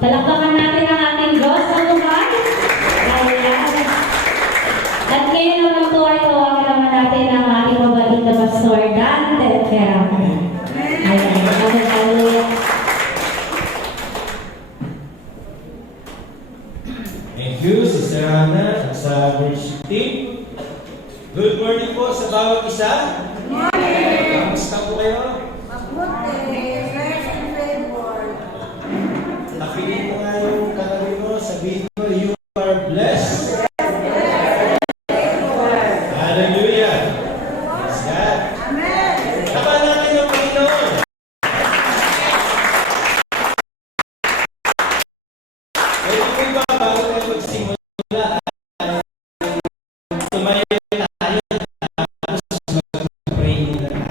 Palakpakan natin ang ating Diyos sa buhay. Ayan. At ngayon naman po ay tawagan naman natin ang ating mabalik na Pastor Dan Telfera. Ayan. Hallelujah. Thank you, Sister Hannah, sa worship team. Good morning po sa bawat isa. Good morning! Kamusta po kayo? Mabuti! Fresh and favored. Takitin mo nga yung kalabi mo, sabihin mo, you are blessed. Hallelujah! Praise God! Amen! Tapa natin ang Panginoon. Pwede po ba bago tayo magsimula ay tumayo tayo tapos mag-pray na tayo.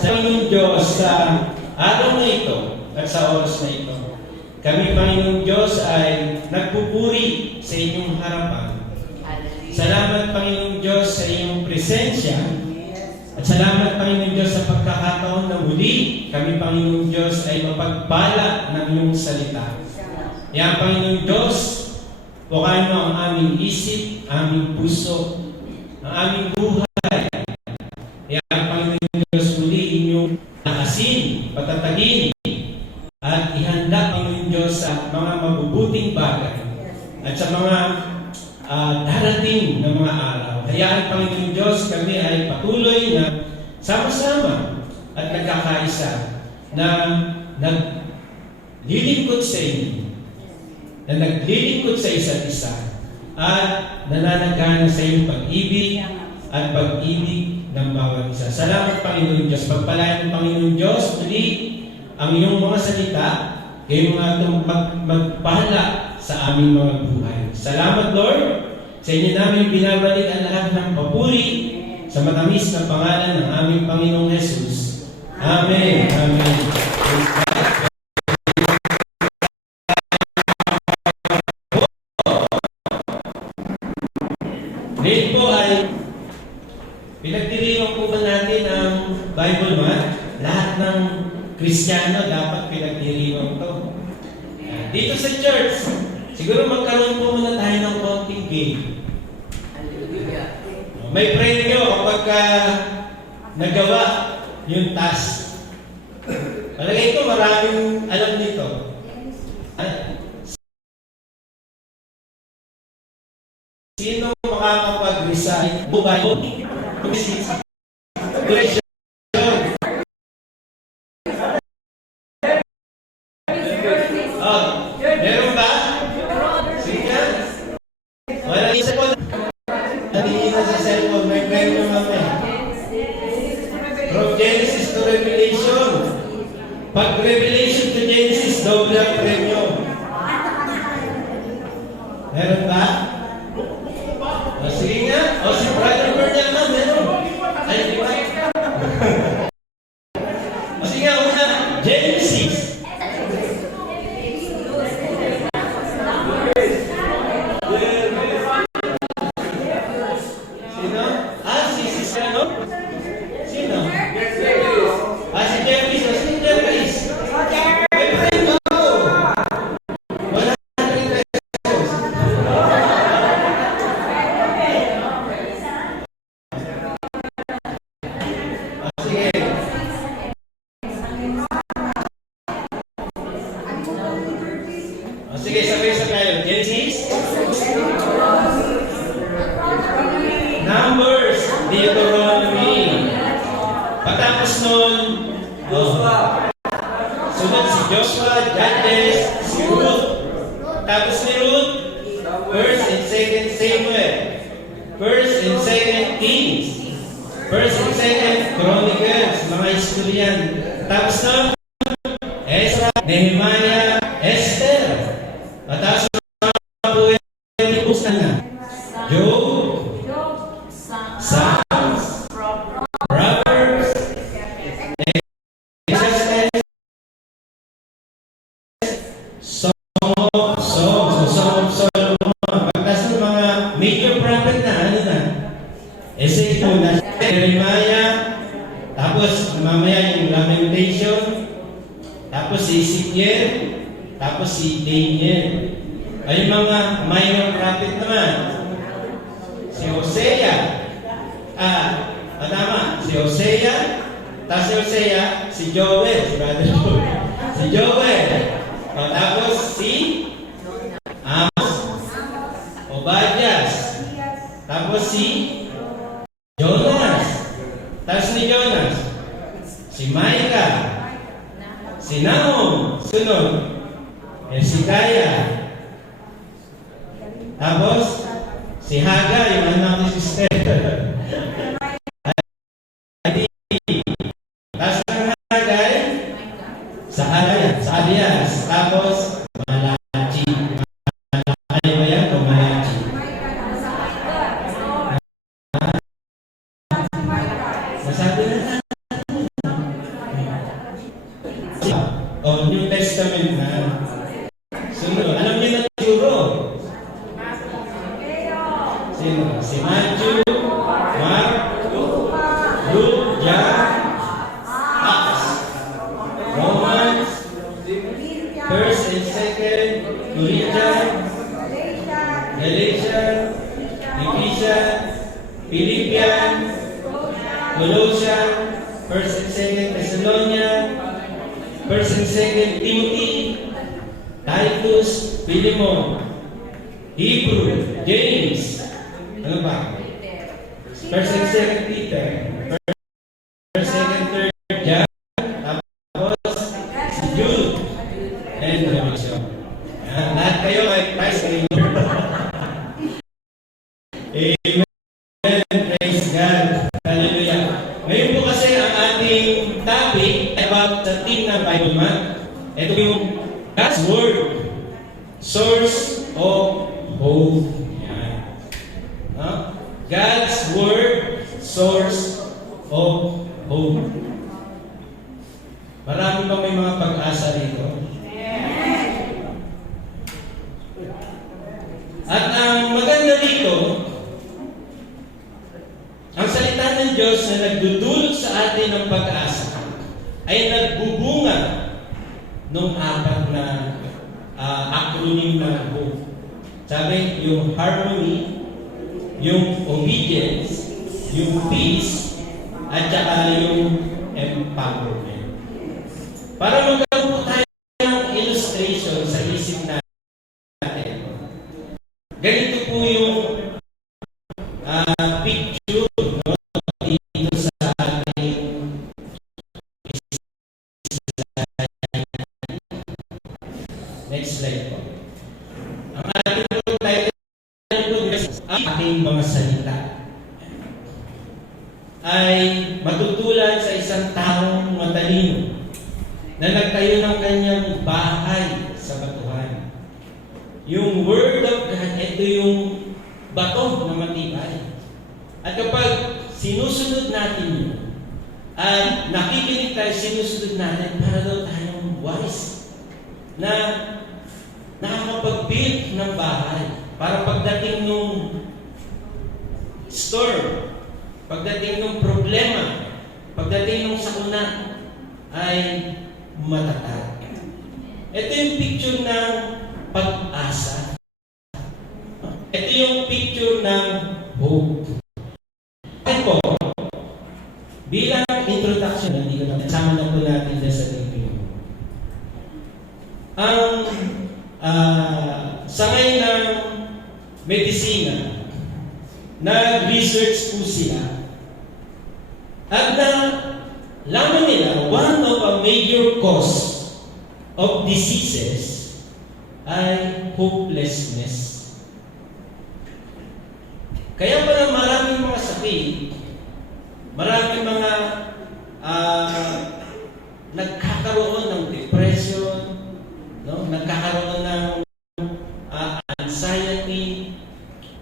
Sa Panginoong Diyos sa araw na ito at sa oras na ito, kami Panginoong Diyos ay nagpupuri sa inyong harapan. Salamat Panginoong Diyos sa iyong presensya at salamat Panginoong Diyos sa pagkakataon na muli kami Panginoong Diyos ay mapagpala ng iyong salita. Yan Panginoong Diyos, bukain mo ang aming isip, aming puso, ang aming buhay. Kaya Panginoon Diyos muli inyong lakasin, patatagin, at ihanda Panginoon Diyos sa mga mabubuting bagay at sa mga darating na mga araw. Hayaan Panginoon Diyos kami ay patuloy na sama-sama at nagkakaisa na naglilingkod sa inyo, na naglilingkod sa isa't isa, at nananagana sa iyong pag-ibig at pag-ibig ng bawat isa. Salamat Panginoon Diyos. Pagpalain ng Panginoon Diyos, muli ang iyong mga salita, kayo mga magpahala sa aming mga buhay. Salamat Lord, sa inyo namin binabalik ang lahat ng papuri sa matamis na pangalan ng aming Panginoong Jesus. Amen. Amen. Ngayon po ay pinagdiriwang po ba natin ang Bible Month? Lahat ng Kristiyano dapat pinagdiriwang to. Dito sa church, siguro magkaroon po muna tayo ng konting game. May premyo kapag nagawa yung task. Palagay ko maraming alam nito. Sino makakapag-recite buhay? Meron ba? Sige. Wala isa po. Natingin na sa cellphone. May premyo mamaya. From Genesis to Revelation. Pag Revelation to Genesis, doble ang premyo. Meron ba? O sige nga. O si Brother Bernal na, meron. Ay, di ba? O sige nga, una. Genesis. Sino? Si Sister ano? Sino? Si Jervis. O si Jervis. May premyo ako. Wala na rin pesos. Sige. Sige, sabay-sabay tayo. Genesis. Numbers. Deuteronomy. Patapos nun, sunod si Joshua, Judges, si Ruth. Tapos ni Ruth, 1st and 2nd Samuel. 1st and 2nd Kings. 1st and 2nd Chronicles. Mga historian. Tapos na, Ezra, Nehemiah, Esther. Patapos na po yung books na. Job, Psalms, Proverbs, Ecclesiastes, Songs of Solomon. Pagkas ng mga major prophet na, ano na? Ezekiel, Jeremiah, Tapos si Daniel. Ay mga minor prophet naman. Si Hosea. Tama. Si Hosea. Tapos si Hosea, si Joel. Si Brother Joel. Si Joel. Tapos si Amos. Obadias. Tapos si Jonas. Tapos ni Jonas. Si Micah. Si Nahum. Sunod. Hezekiah. Tapos, si Haga, yung anak ni Sister. Tapos ang Hagay, sa Alias. Tapos, Malachi. Ano ba yan? O Malachi? Masabi na natin. New Testament na. Sunod. Alam niyo na siguro. Sino? Si Matthew, Mark, Luke, John, Acts, Romans, 1st and 2nd, Corinthians, Galatians, Ephesians, Philippians, Colossians, 1st and 2nd Thessalonians, 1st and 2nd Timothy, Titus, Philemon, Hebrew, James, ano ba? 1st and 2nd Peter, 1st, 2nd, 3rd John, tapos Jude, and Revelation. Lahat kayo ay Christ believer. Amen. Praise God. Hallelujah. Ngayon po kasi ang ating topic about sa team ng Bible Month. Ito yung God's Word, source of hope. Yan. God's Word, source of hope. Marami ba may mga pag-asa rito? At ang maganda rito, ang salita ng Diyos na nagdudulot sa atin ng pag-asa ay nagbubunga ng apat na acronym na hope. Sabi, yung harmony, yung obedience, yung peace, at saka yung empowerment. Para magkaroon po tayo ng illustration sa isip natin, ganito po yung picture, no, dito sa ating next slide po. Ang ating title ang ating mga salita ay matutulan sa isang taong matalino na nagtayo ng kanyang bahay sa batuhan. Yung Word of God, ito yung bato na matibay. At kapag sinusunod natin yun, at nakikinig tayo, sinusunod natin, para daw tayong wise na nakakapag-build ng bahay. Para pagdating nung storm, pagdating nung problema, pagdating nung sakuna, ay matatag. Ito yung picture ng pag-asa. Ito yung picture ng hope. Ito po, bilang introduction, hindi ko na kasama na po natin sa review. Ang sa ngayon ng medisina, nag-research po sila at laman nila one of a major cause of diseases ay hopelessness. Kaya pala maraming mga sakit, maraming mga nagkakaroon ng depression, no? Nagkakaroon ng anxiety,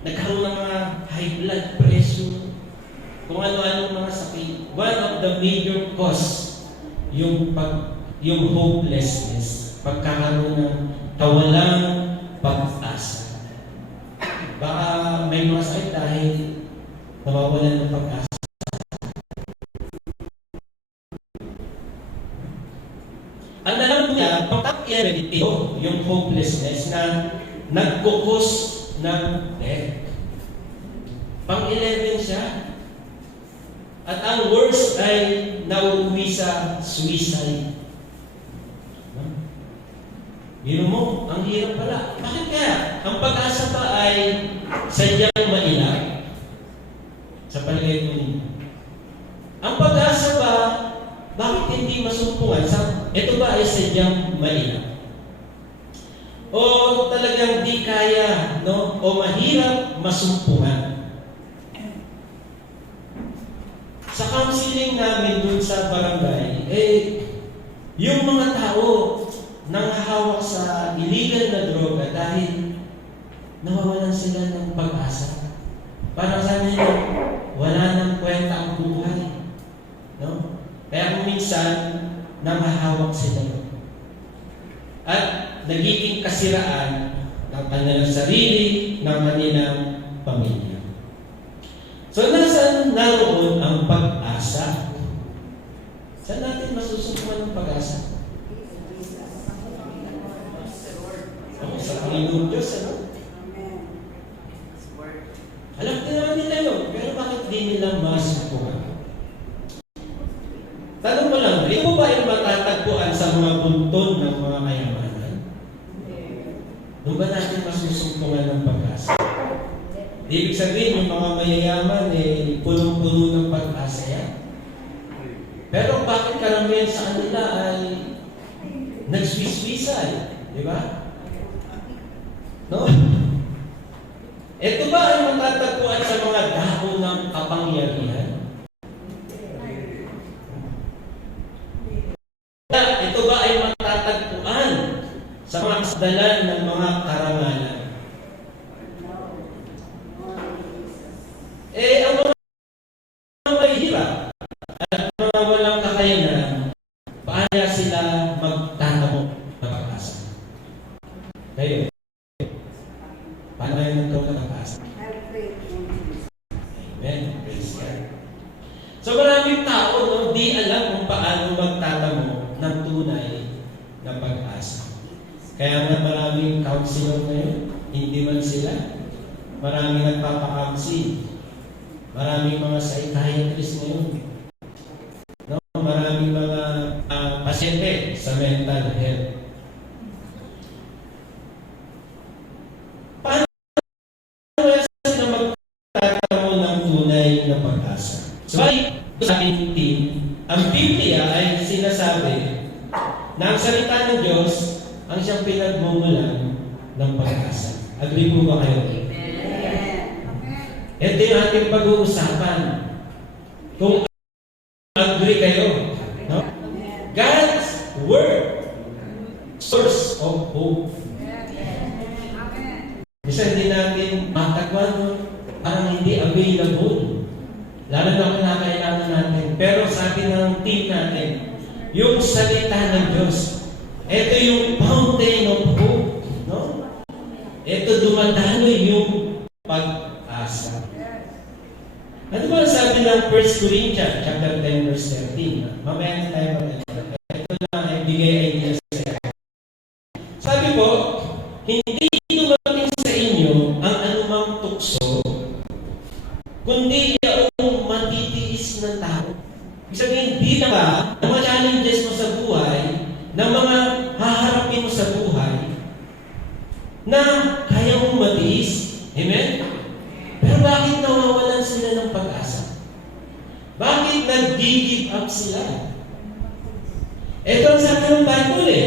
nagkaroon ng mga high blood pressure, kung ano-ano mga sakit. One of the major cause yung hopelessness, pagkakaroon ng kawalang pag-asa. Baka may mga sakit dahil nawawalan ng pag-asa. Ang alam niya, pag-asa ito, yung hopelessness na nagkukos ng death. Pang-11 siya. At ang worst ay nauuwi sa suicide. Biro mo, ang hirap pala. Bakit kaya? Ang pag-asa ba ay sadyang mailang? Sa palagay ko ninyo. Ang pag-asa ba, bakit hindi masumpungan? Ito ba ay sadyang mailang? O talagang di kaya, no? O mahirap masumpungan? Sa counseling namin dun sa barangay, yung mga tao nanghahawak sa illegal na droga dahil nawawalan sila ng pag-asa. Parang sabi nila, wala nang kwenta ang buhay. No? Kaya kung minsan, nanghahawak sila. At nagiging kasiraan ng kanilang sarili, ng kanilang pamilya. So, nasaan naroon ang pag-asa? Saan natin masusukuan ng pag-asa? Sa Panginoon Diyos, ano? Alam din naman nila yun, pero bakit di nila masukuan? Tanong mo lang, ito ba yung matatagpuan sa mga bunton ng mga kayamanan? Doon ba natin masusumpungan ng pag-asa? Ibig sabihin, yung mga mayayaman, punong-puno ng pag-asa yan. Pero bakit karamihan sa kanila ay nagswiswisay? Di ba? No? Ito ba ay matatagpuan sa mga dahon ng kapangyarihan? Ito ba ay matatagpuan sa mga kasdalan ng mga karangalan? Ang mga mahihirap at mga walang kakayanan, paano sila magtatamo ng pag-asa? Kayo, paano kayo nagkaroon ng pag-asa? Amen. Praise God. So maraming tao, no, di alam kung paano magtatamo ng tunay na pag-asa. Kaya nga maraming counselor ngayon, hindi man sila. Maraming nagpapakounsel. Maraming mga psychiatrist ngayon. No? Maraming mga pasyente sa mental health. Paano kaya sila magtatamo ng tunay na pag-asa? So, sa aking team, ang Biblia ay sinasabi na ang salita ng Diyos ang siyang pinagmumulan ng pag-asa. Agree po ba kayo? Ito yung ating pag-uusapan. Kung agree kayo, no? God's Word, source of hope. Bisa hindi natin matagwan, parang hindi available. Lalo na kinakailangan natin. Pero sabi ng team natin, yung salita ng Diyos, ito yung fountain of hope. No? Ito dumadaloy yung pag-asa. Ano ba sabi ng 1 Corinthians chapter 10 verse 13? Mamaya na tayo mag-alala. Ito lang ay bigay idea sa inyo. Sabi po, hindi dumating sa inyo ang anumang tukso, kundi yung matitiis ng tao. Ibig sabihin, hindi na ba ang mga challenges mo sa buhay, ng mga haharapin mo sa buhay, na kaya mong matiis? Amen? Pero bakit nawawalan sila ng pag-asa? Bakit nag-give up sila? Ito ang sabi ng Bible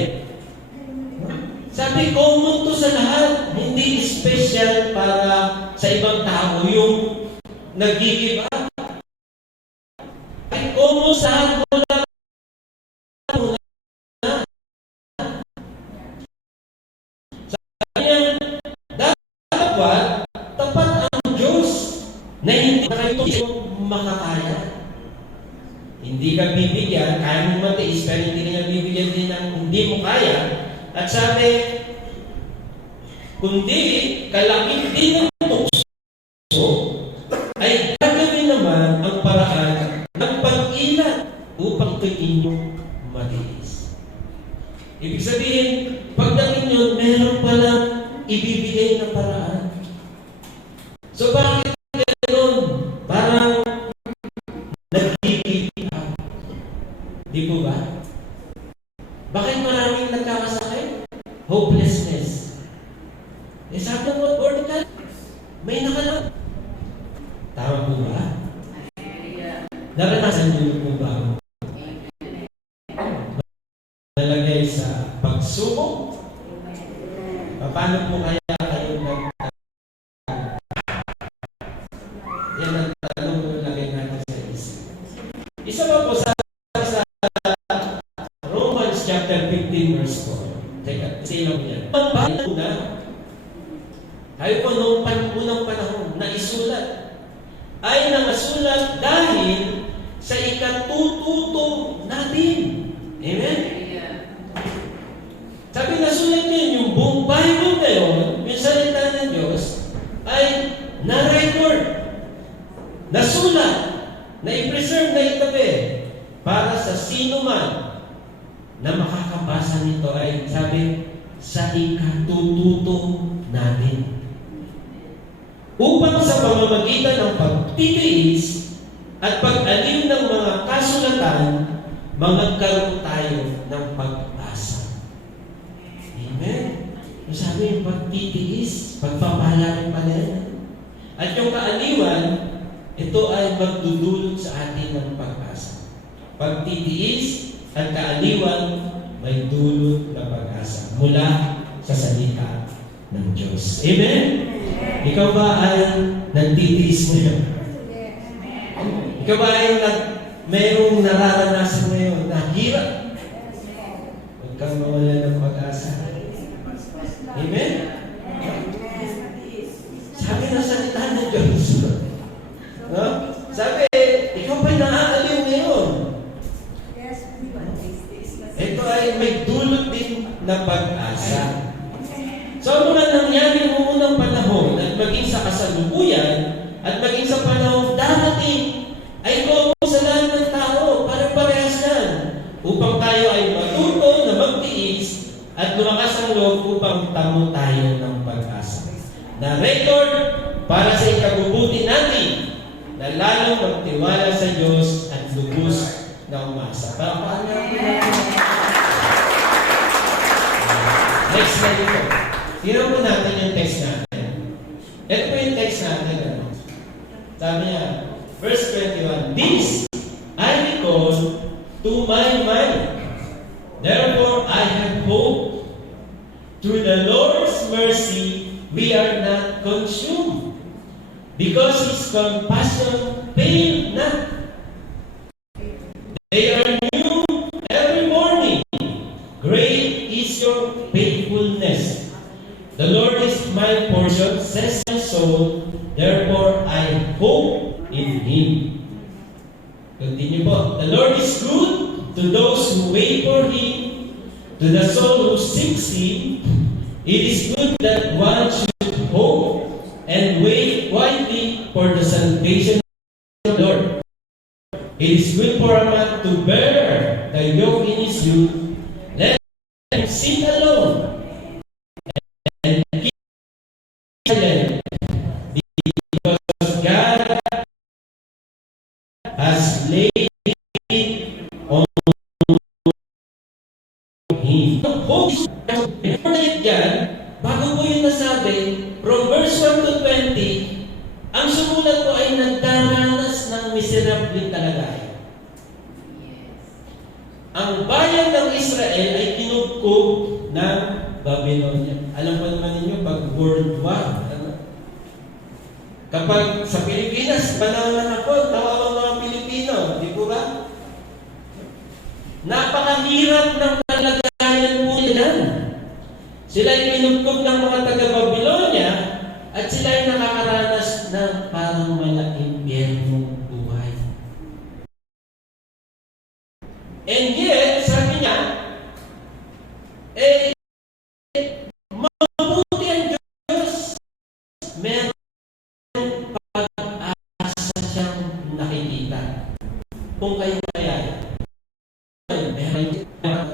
Sabi, common to sa lahat. Hindi special para sa ibang tao yung nag-give up. Ay, common sa lahat. Sabi niya, dapat tapat ang Diyos na hindi kayo makakaya. Hindi ka bibigyan, kaya mong matiis, pero hindi ka bibigyan din ng hindi mo kaya. At sabi, kundi kalakit din ng tukso, ay gagawin naman ang paraan ng pag-ilat upang ito'y inyong matiis. Ibig sabihin, pagdating nyo, meron Eh sabi mo, Lord, may nakalang. Tama po ba? Naranasan niyo po ba nalagay sa pagsubok? Paano po kaya kayo yan ang tanong na lagay natin sa isip. Isa pa po sa Romans chapter 15 verse 4. Teka, sino mo yan? Paano na? Tayo po noong unang panahon na isulat ay nakasulat dahil sa ikatututo natin. Amen? Sabi na sulat niyo, yung buong Bible ngayon, yung salita ng Diyos, ay na-record, nasulat, na-i-preserve, na itabi, para sa sino man na makakabasa nito ay, sabi, sa ikatututo natin. Upang sa pamamagitan ng pagtitiis at pag-aliw ng mga kasulatan, magkaroon tayo ng pag-asa. Amen? Yung sabi yung pagtitiis, pagpapahalarin pa rin. At yung kaaliwan, ito ay magdudulot sa atin ng pag-asa. Pagtitiis at kaaliwan, may dulot na pag-asa mula sa salita ng Diyos. Amen? Ikaw ba ay nagtitiis ngayon? Ikaw ba ay mayroong nararanasan ngayon na hirap? Huwag kang mawala ng pag-asa. Amen? Sabi na salita ng Diyos. No? Sabi, ikaw ba'y naaaliw ngayon? Ito ay may dulot din na pag-asa. So, ang mga nangyari noong unang panahon at maging sa kasalukuyan at maging sa panahon darating ay ito sa lahat ng tao para parehas yan upang tayo ay matuto na magtiis at lumakas ang loob upang tamo tayo ng pag-asa. Na record para sa ikabubuti natin na lalong magtiwala sa Diyos at lubos na umasa. Next na dito. Tingnan po natin yung text natin. Ito po yung text natin. Sabi niya, verse 21, "This I recall to my mind. Therefore I have hope. Through the Lord's mercy we are not consumed, because His compassion fail not. They are new every morning. Great is your faithfulness. The Lord is my portion, says my soul, therefore I hope in Him." Continue po. "The Lord is good to those who wait for Him, to the soul who seeks Him. It is good that one should hope and wait quietly for the salvation of the Lord. It is good for a man to bear the yoke in his youth. Let him sit alone and keep silent, because God has laid it on Him." Hope is yan, bago po yung nasabi, from verse 1 to 20, ang sumulat po ay nagdaranas ng miserableng kalagayan. Ang bayan ng Israel ay kinugkog ng Babylonia. Alam po naman ninyo, pag World War, kapag sa Pilipinas, panahon ako, tawag mga Pilipino, di po ba? Napakahirap ng kalagayan po nila. Sila ay kinugkog ng mga taga-Babylonia at sila ay nakakaranas ng parang malaking impyernong buhay. And yet, sabi niya, mabuti ang Diyos. Meron pag-asa siyang nakikita. Kung kayo kaya, meron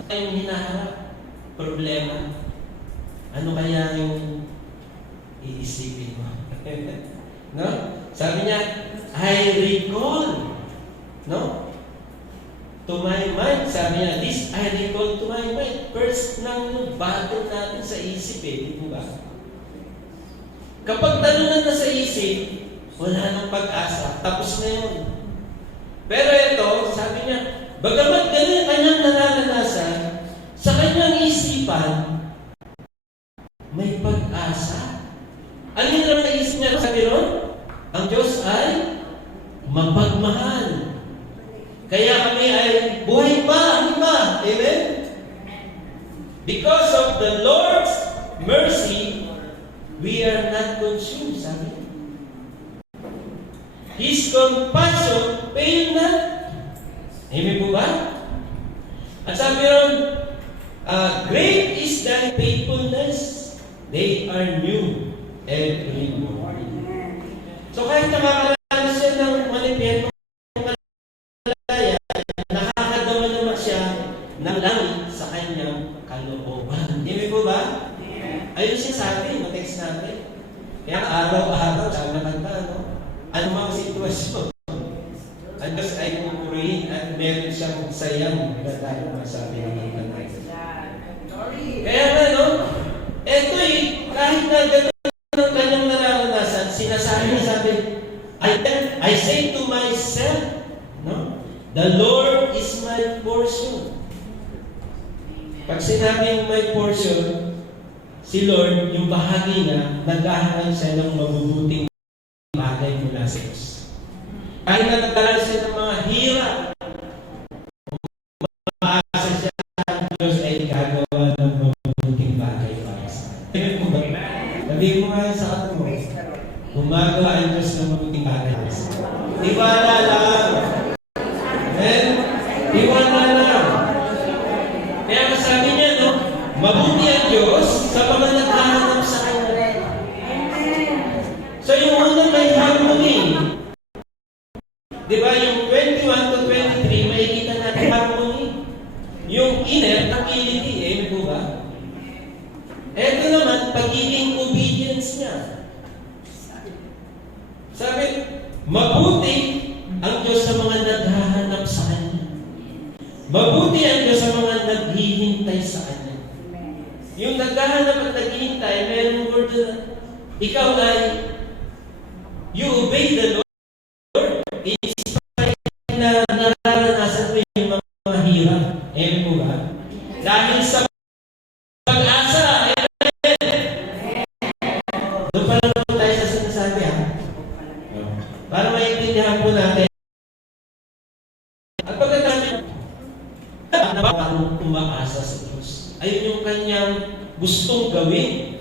tayong hinaharap, problema. Ano kaya yung iisipin mo? No? Sabi niya, I recall, no? To my mind, sabi niya, this I recall to my mind. First nang bago natin sa isip di ba? Kapag talunan na sa isip, wala nang pag-asa. Tapos na yun. Pero ito, sabi niya, bagamat ganun ang kanyang nararanasan, sa kanyang isipan, may pag-asa. Ano yung lang naisip niya? Sabi ron, ang Diyos ay mapagmahal. Kaya kami ay buhay pa, ano ba? Amen? Because of the Lord's mercy, we are not consumed, sabi. His compassion fail not. Amen po ba? At sabi ron, great is thy faithfulness. They are new every morning. So kahit nakakaranas siya ng manipyentong kalaya, nakakagawa naman siya ng langit sa kanyang kalooban. Amen po ba? Ayun siya sabi, matext natin. Kaya araw-araw, sabi na kanta, ano mga sitwasyon. Ang Diyos ay pupurihin at meron siyang sayang na tayo masabi ng kanta. Kaya eto kahit na gano'n ang kanyang nararanasan, sinasabi niya, sabi, I say to myself, the Lord is my portion. Pag sinabing my portion, si Lord, yung bahagi na, naghahanap siya ng mabubuting bagay mula sa Diyos. Kahit na nagdala siya ng mga hirap, umaasa siya ang Diyos ay gagawa ng mabubuting bagay para sa atin. Sabihin mo nga sa atin mo, gumagawa ang Diyos ng mabuting bagay para sa atin. Tiwala lang. Amen? Tiwala lang. Kaya masabi niya, mabuti ang Diyos sa mga naghahanap sa Kanya. So yung una may harmony. Di ba yung 21 to 23, makikita natin harmony. Yung inner, tranquility, po ba? Ito naman, pagiging obedience niya. Sabi, mabuti ang Diyos sa mga naghahanap sa Kanya. Mabuti ang Diyos sa mga naghihintay sa Kanya. Yung naghahanap at naghihintay, mayroong word na, ikaw ay, you obey the Lord, in spite na nararanasan mo yung mga hirap. Po ba? Dahil sa pag-asa, doon pa naman tayo sa sinasabi, para maintindihan po natin. At pagkatapos, parang umaasa sa Diyos. Ayun yung kanyang gustong gawin.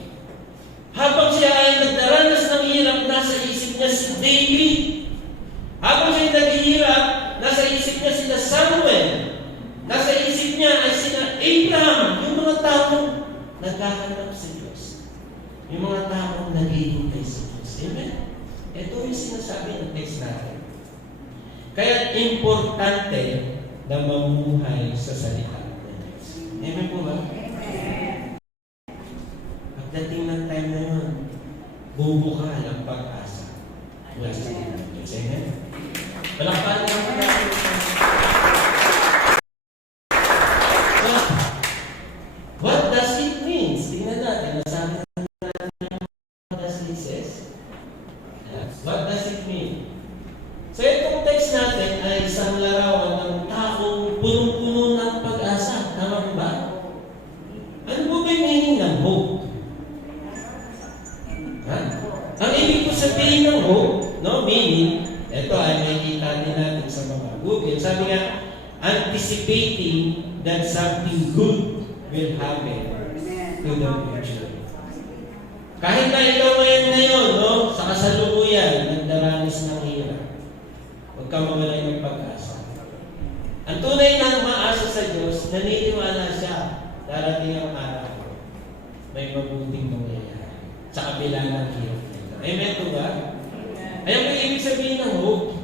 Habang siya ay nagdaranas ng hirap, nasa isip niya si David. Habang siya ay naghihirap, nasa isip niya sila Samuel. Nasa isip niya ay sila Abraham, yung mga taong naghahanap sa Diyos. Yung mga taong naghihintay sa Diyos. Amen? Ito yung sinasabi ng text natin. Kaya importante na mamuhay sa salita ng Diyos. Amen po ba? Amen. Pagdating ng time na yun, bubukal ang pag-asa mula sa salita ng Diyos. Amen? Palakpakan lang po natin. What does it mean? Tingnan natin. Nasabi natin what does it says. What does it mean? So itong text natin ay isang larawan ng taong punong-puno ng pag-asa. Tama ba? Ano po ba yung meaning ng hope? Ang ibig ko sabihin ng hope, meaning, ito ay makikita din natin sa mga Google. Sabi nga, anticipating that something good will happen to the future. Kahit na ikaw ngayon, sa kasalukuyan, nagdaranas ng hirap, huwag kang mawalay ng pag-asa. Ang tunay na umaasa sa Diyos, naniniwala siya, darating ang araw, may mabuting mangyayari sa kabila ng hirap nito. Amen po ba? Ayan po ibig sabihin ng hope.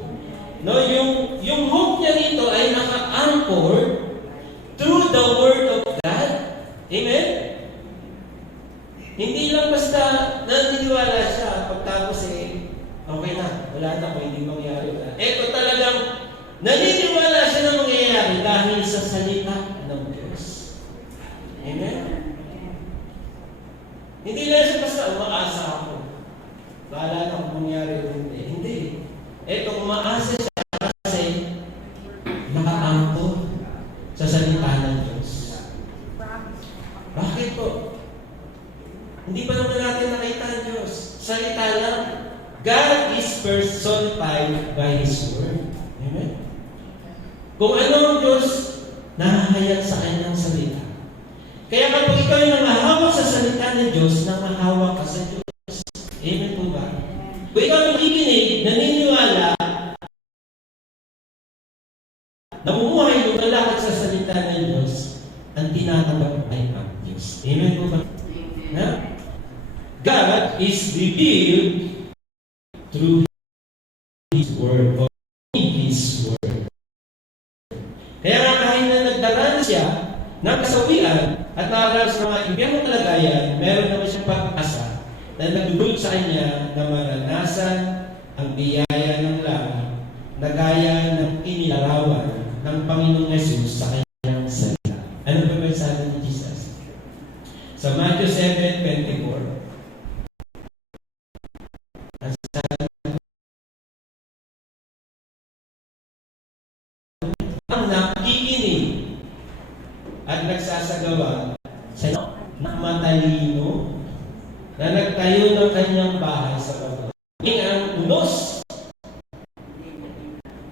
Yung hope niya rito ay naka-anchor through the Word of God. Amen? Hindi lang basta naniniwala siya pagtapos okay na, wala na kung hindi mangyayari na. Ito talagang naniniwala siya na mangyayari dahil sa salita ng Diyos. Amen? Hindi lang siya basta umaasa ako. salita lang. God is personified by His Word. Amen? Kung ano ang Diyos, nahahayag sa kanyang salita. Kaya kapag ikaw ay nangahawak sa salita ng Diyos, nangahawak ka sa Diyos. Amen po ba? Kung ikaw ay nakikinig, naniniwala, namumuhay, lumalakad sa salita ng Diyos, ang tinatanggap ay ang Diyos. Amen po ba? Na? God is revealed through His Word, or in His Word. Kaya nga kahit na nagdaraan siya ng kasawian at nakaranas ng mga impyernong kalagayan, meron naman siyang pag-asa na nagdudulot sa kanya na maranasan ang biyaya ng langit na gaya ng inilarawan ng Panginoong Yesus sa kanyang salita. Ano ba yung sabi ni Jesus? Sa Matthew 7:24, ang sabi, ang nakikinig at nagsasagawa sa ng matalino na nagtayo ng kanyang bahay sa baba. Ang unos,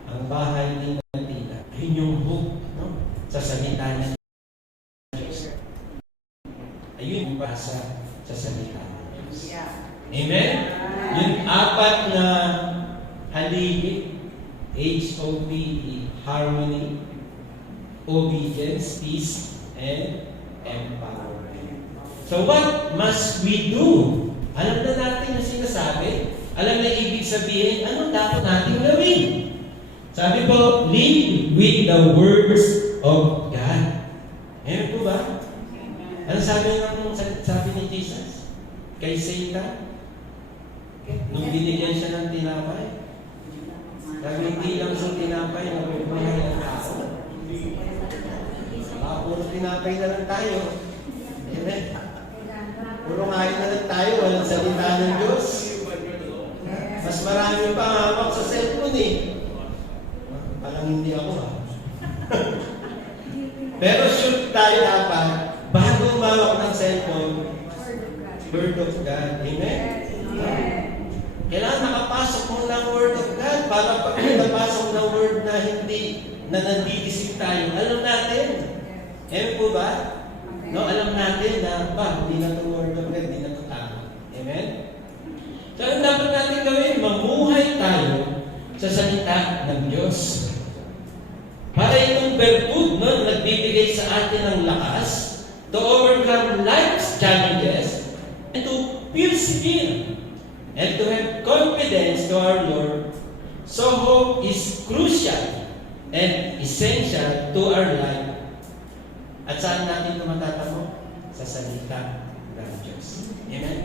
ang bahay ni Natina. Yun yung hope, no? Sa salita ng Diyos. Ayun yung basa sa salita ng Diyos. Amen? Yung apat na haligi, HOPE, harmony, obedience, peace, and empowerment. So what must we do? Alam na natin yung sinasabi. Alam na ibig sabihin, ano dapat natin gawin? Sabi po, live with the words of God. Ayan po ba? Ano sabi ni Jesus? Kay Satan? Nung binigyan siya ng tinapay, sabi, hindi lang sa tinapay na bubuhay ng tao. Puro tinapay na lang tayo. Amen. Puro kain na lang tayo, walang salita ng Diyos. Mas marami pa hawak sa cellphone eh. Parang hindi ako ha. Pero sure tayo dapat, bago umawak ng cellphone, Word of God. Amen? Kailangan nakapasok mo ng Word of God para pag nakapasok ng Word na hindi, na nandidisip tayo, alam natin. Amen po ba? No, alam natin na, hindi na ito Word of God, hindi na ito tama. Amen? So, ang dapat natin gawin, mamuhay tayo sa salita ng Diyos. Para itong virtud, no, nagbibigay sa atin ng lakas to overcome life's challenges and to persevere and to have confidence to our Lord. So hope is crucial and essential to our life. At saan natin ito matatamo? Sa salita ng Diyos. Amen?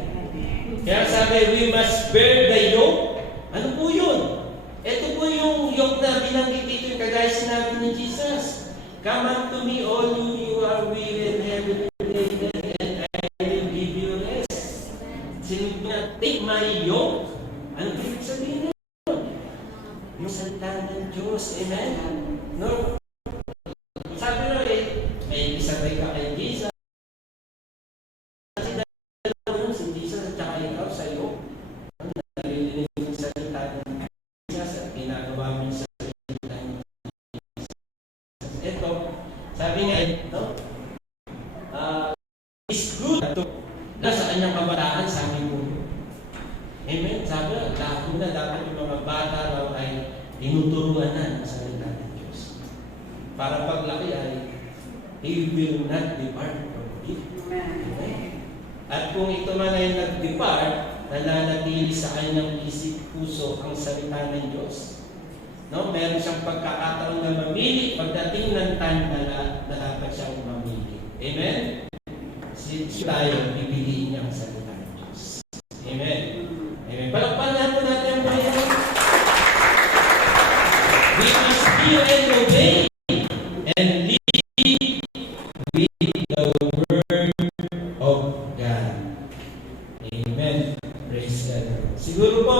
Kaya sabi, we must bear the yoke. Ano po yun? Ito po yung yoke na binanggit dito yung kagaya sinabi ni Jesus. Come unto me, all you are weary and heavy laden, and I will give you rest. Sinabi na, take my yoke. Ano ibig sabihin na yun? Yung salita ng Diyos. Amen? No? Sabi na may isabay ka kay Jesus. Kasi dalawa si Jesus at saka ikaw sa yoke. Nalilinig yung salita ng Jesus at ginagawa mo yung salita ng Jesus. Ito, sabi nga, no? It's good to sa kanyang kabataan sa aming mundo. Amen? Sabi na, dapat yung mga bata raw ay tinuturuan na sa salita ng Diyos. Para paglaki ay he will not depart from it. Amen? At kung ito man ay nag-depart, nananatili sa kanyang isip, puso ang salita ng Diyos. No? Meron siyang pagkakataon na mamili pagdating ng time na dapat siyang mamili. Amen? Tayo, pipiliin niya ang salita ng Diyos. Amen? Amen. Palakpalan po natin ang mga yan. We must hear and obey and live with the Word of God. Amen. Praise God. Siguro po,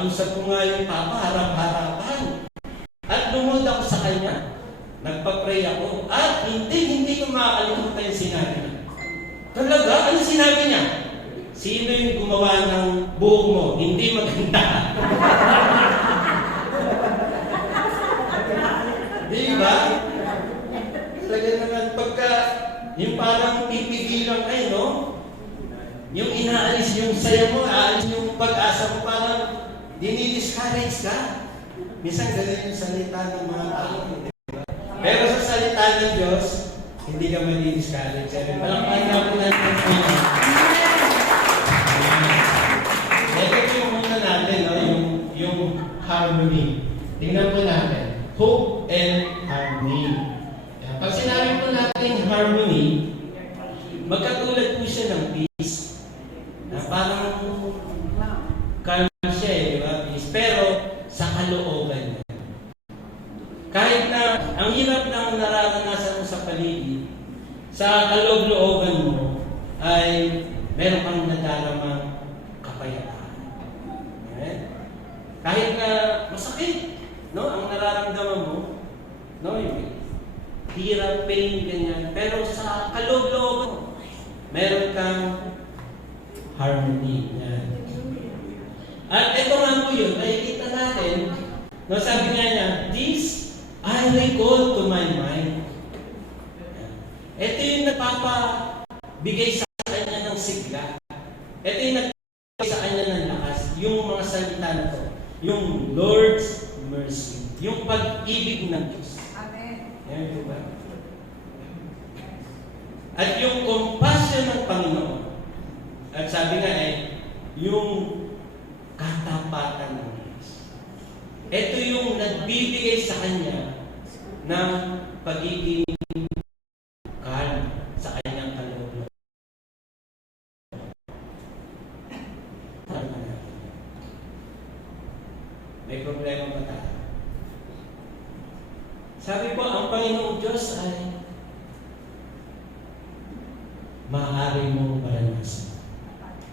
Nakausap ko nga yung Papa, harap-harapan. At lumod ako sa kanya. Nagpa-pray ako. At hindi ko makakalimutan yung sinabi niya. Talaga? Ano sinabi niya? Sino yung gumawa ng buhok mo? Hindi maganda. Di ba? Talaga naman, pagka yung parang pipigilan kayo, no? Yung inaalis yung saya mo, aalis yung pag-asa mo, parang dinidiscourage ka. Minsan ganun yung salita ng mga tao. Diba? Pero sa salita ng Diyos, hindi ka madidiscourage. Palakpakan na po natin ang Panginoon. Ito yung muna natin, no? yung harmony. Tingnan po natin. Hope and harmony. Pag sinabi po natin harmony, magkatulad po siya ng peace. Na parang calm siya di ba? Peace. Pero sa kalooban niya. Kahit na ang hirap ng nararanasan mo sa paligid, sa kaloob-looban mo ay meron kang nadaramang kapayapaan. Amen? Kahit na masakit, no, ang nararamdaman mo, no, yung hirap, pain, ganyan. Pero sa kaloob-looban mo, meron kang harmony. Yan. At ito nga po yun, nakikita natin, no, sabi nga niya, this I recall to my mind. Ito yung nagpapabigay sa kanya ng sigla. Ito yung nagbibigay sa kanya ng lakas. Yung mga salita na to. Yung Lord's mercy. Yung pag-ibig ng Diyos. Amen. Yan po ba? At yung compassion ng Panginoon. At sabi nga yung katapatan ng Diyos. Ito yung nagbibigay sa kanya ng pagiging calm sa kanyang kalooban. May problema ba tayo? Sabi po, ang Panginoong Diyos ay maaari mong maranasan.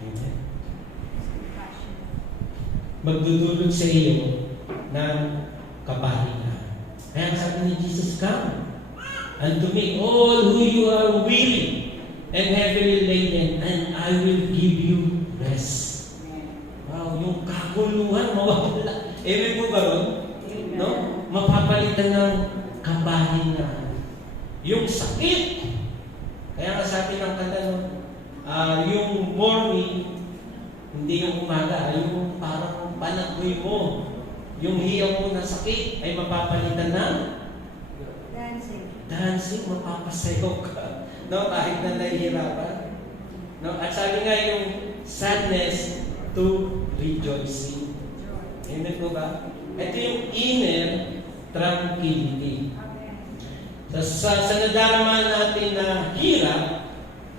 Amen. Magdudulot sa iyo ng kapahingahan. Kaya sabi ni Jesus, come unto me, all who you are weary and heavily laden, and I will give you rest. Wow, yung kaguluhan, mawawala. Ewan po ba ron? No? Mapapalitan ng kapahingahan. Yung sakit. Kaya nga sabi ng kanta, yung morning, hindi yung umaga, yung parang panagoy mo. Yung hiyaw mo na sakit ay mapapalitan ng dancing, mapapasayaw ka. No? Kahit na nahihirapan. No? At sabi nga yung sadness to rejoicing. Amen po ba? Ito yung inner tranquility. Sa nadarama natin na hirap,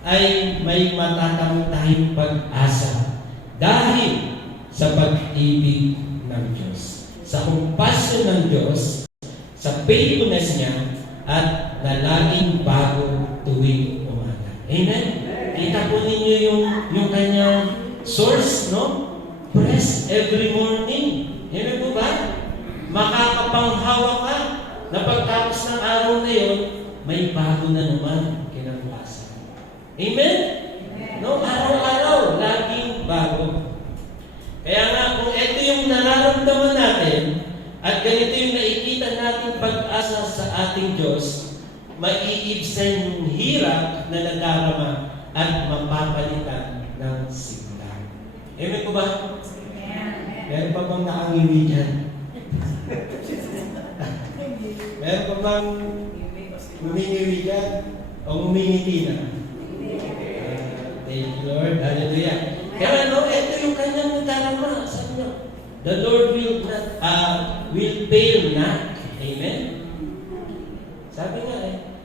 ay may matatamang tayong pag-asa dahil sa pag-ibig ng Diyos. Sa compassion ng Diyos, sa faithfulness niya, at na laging bago tuwing umaga. Amen? Kita po ninyo yung kanyang source, no? Press every morning. Amen po ba? Makakapanghawa ka na pagtapos ng araw na yun, may bago na naman kinabukasan. Amen? No? Araw-araw, laging bago. Kaya nga, kung ito yung nararamdaman natin, at ganito yung nakikita natin pag-asa sa ating Diyos, maiibsan yung hirap na nadarama at mapapalitan ng sigla. Amen po ba? Meron pa bang nakangiwi dyan? Meron pa bang humingiwi dyan? O humingiti na? Thank you, Lord. Hallelujah. Kaya ito yung kanyang nadarama. Sabi niya, the Lord will fail not. Amen? Sabi nga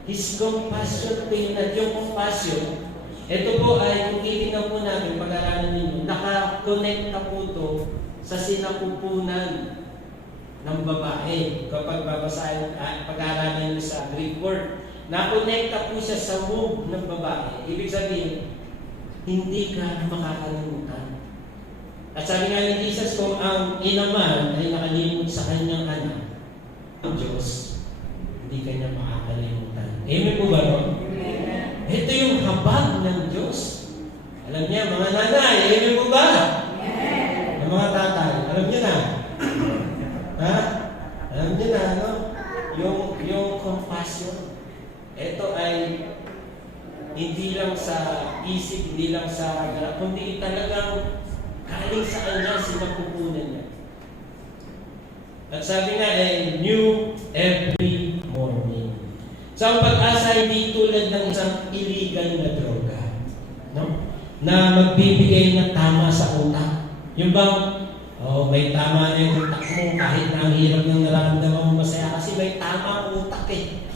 His compassion fail not. Yung compassion, ito po ay, kung titignan po natin, pag-aralan ninyo, naka-connect na po ito sa sinapupunan ng babae. Kapag babasahin, pag-aralan nyo sa Greek word, na-connecta po siya sa womb ng babae. Ibig sabihin, hindi ka makakalimutan At sabi nga ni Jesus, kung ang ina man ay nakalimot sa kanyang anak, ang Diyos, hindi kanya makakalimutan. Amen po ba, no? Ito yung habag ng Diyos. Alam niya, mga nanay, amen po ba? Ang mga tatay, alam niyo na. Ha? Alam niyo na, no? Yung compassion. Ito ay hindi lang sa isip, hindi lang sa kundi talagang galing sa kanya, sinapupunan niya. At sabi nga new every morning. So ang pag-asa hindi tulad ng isang illegal na droga, no? Na magbibigay ng tama sa utak. Yung bang, may tama na yung utak mo kahit na ang hirap ng nararamdaman mo masaya kasi may tama ang utak eh.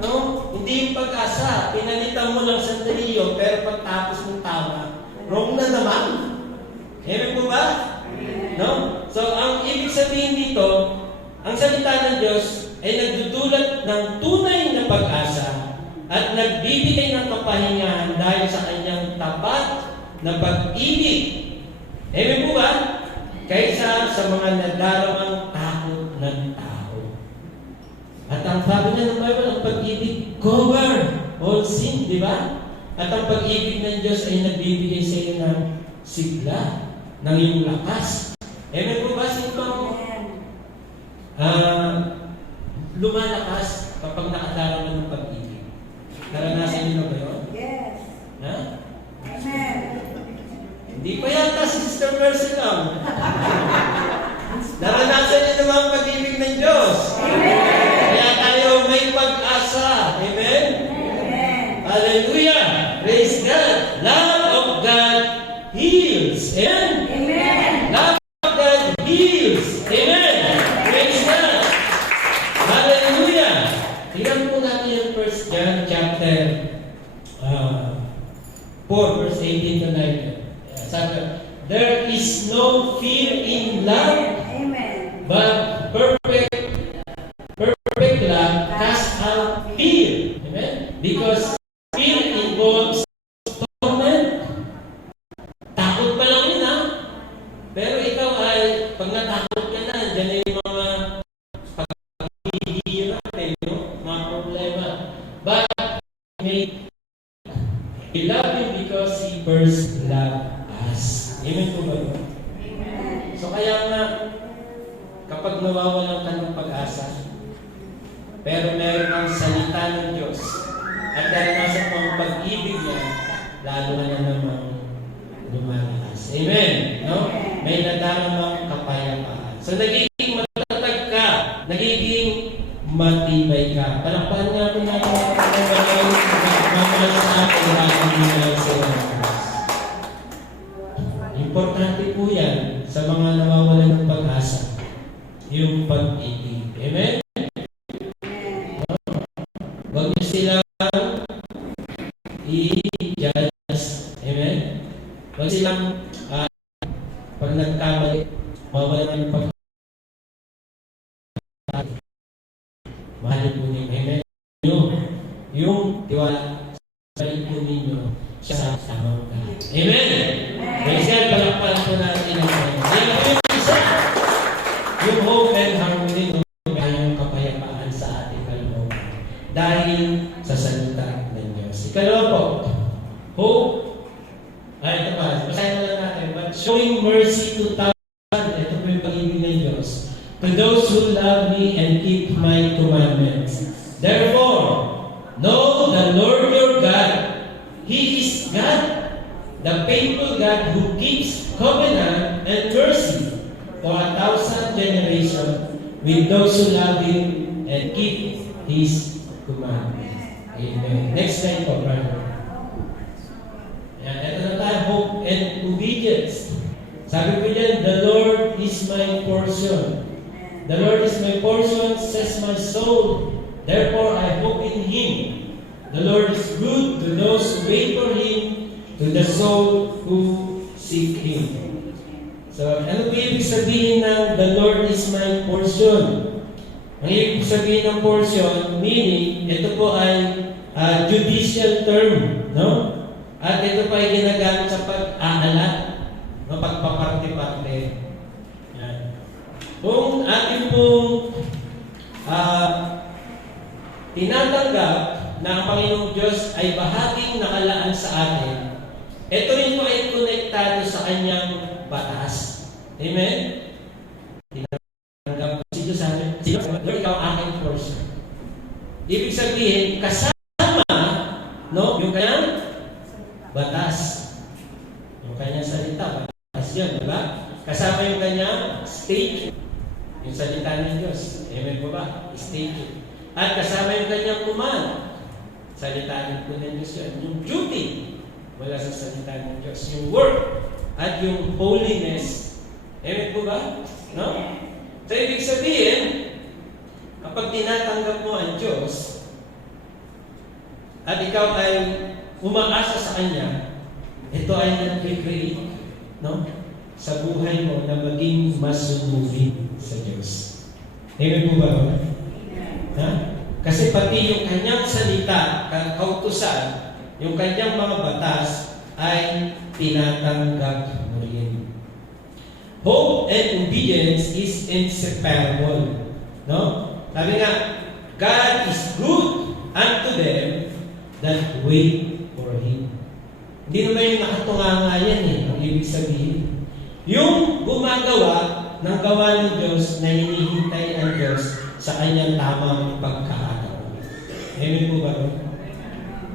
No? Hindi yung pag-asa. Pinalitan mo lang sandali yun, pero pagtapos ng tama, wrong na naman. Amen po ba? No? So, ang ibig sabihin dito, ang salita ng Diyos ay nagdudulot ng tunay na pag-asa at nagbibigay ng kapahingahan dahil sa kanyang tapat na pag-ibig. Amen po ba? Kaysa sa mga nadaramang takot ng tao. At ang sabi niya ng Bible, ang pag-ibig cover all sin, di ba? At ang pag-ibig ng Diyos ay nagbibigay sa iyo ng sigla, ng iyong lakas. Amen po ba? Sino lumalakas kapag nakadarama ng pag-ibig? Naranasan niyo na ba yun? Yes. Ha? Amen. Hindi pa yata si Sister Mercy lang. Naranasan niyo naman ang pag-ibig ng Diyos. Kaya tayo may pag-asa. Amen? Amen. Hallelujah! Praise God! Love of God heals. Amen? Amen. Love of God heals. Amen? Praise God! Hallelujah! Tingnan po natin yung 1 John chapter 4, verse 18 to 19. Sabi, there is no fear in love, Amen. but perfect love casts out fear. Amen? Because fear involves torment. Takot pa lang yun, ha? Pero ikaw ay, pag natakot ka na, dyan na yung mga paghihirap, mga problema. But we love Him because He first loved us. Amen po ba yun? Amen. So kaya nga, kapag nawawalan ka ng pag-asa, pero meron ang salita ng Diyos, at dahil nasa pang pag-ibig niya, lalo ka na namang lumalakas. Amen? No? May nadaramang kapayapaan. So nagiging matatag ka, nagiging matibay ka. Palakpakan nga po natin ang mamahal sa atin, mamahal sa Diyos. Importante po yan sa mga nawawalan ng pag-asa, yung pag-ibig. Amen? Huwag niyo silang i-judge. Amen? Huwag silang pag nagkamali, mawalan ng pag-asa. Mahalin po ninyo. Amen? Yung tiwala sa sarili po ninyo siya sa tamang ka. Amen? Praise God, palakpakan po natin ang Amen. Yung isa, yung hope and harmony, yung kapayapaan sa ating kalooban. Dahil sa salita ng Diyos. Ikalawa po, hope, ito pa, basahin na lang natin, but showing mercy to thousands, ito po yung pag-ibig ng Diyos, to those who love me and keep my commandments. Therefore, know the Lord your God, He is God, the faithful God who keeps covenant and mercy for 1,000 generations with those who love Him and keep His commandments. Amen. Next slide po, brother. Yan, ito na tayo, hope and obedience. Sabi ko dyan, the Lord is my portion. The Lord is my portion, says my soul. Therefore, I hope in Him. The Lord is good to those who wait for Him, to the soul who seek Him. So, ano po ibig sabihin ng the Lord is my portion? Ang ibig sabihin ng portion, meaning, ito po ay judicial term, no? At ito pa ay ginagamit sa pag-aalat. No, pagpaparte-parte. Yan. Kung ating pong tinatanggap na ang Panginoong Diyos ay bahaging nakalaan sa atin, ito rin po ay konektado sa kanyang batas. Amen? Tinanggap ko sino sa akin, sino Lord, ikaw ang aking portion. Ibig sabihin, kasama, no, yung kanyang batas. Yung kanyang salita, batas yun, diba? Kasama yung kanyang state, yung salita ng Diyos. Amen po ba? State. At kasama yung kanyang command. Salita po ng Diyos yun. Yung duty, wala sa salita ng Diyos. Yung work, at yung holiness. Amen po ba? No? So, ibig sabihin, kapag tinatanggap mo ang Diyos, at ikaw ay umaasa sa Kanya, ito ay nag-create, no? Sa buhay mo na maging masunugin sa Diyos. Amen po ba? Ha? Kasi pati yung kanyang salita, kautusan, yung kanyang mga batas, ay tinatanggap mo rin. Hope and obedience is inseparable. No? Sabi nga, God is good unto them that wait for Him. Hindi naman yung nakatunganga yan ang ibig sabihin. Yung gumagawa ng gawa ng Diyos na hinihintay ang Diyos sa kanyang tamang pagkakataon. Amen po ba?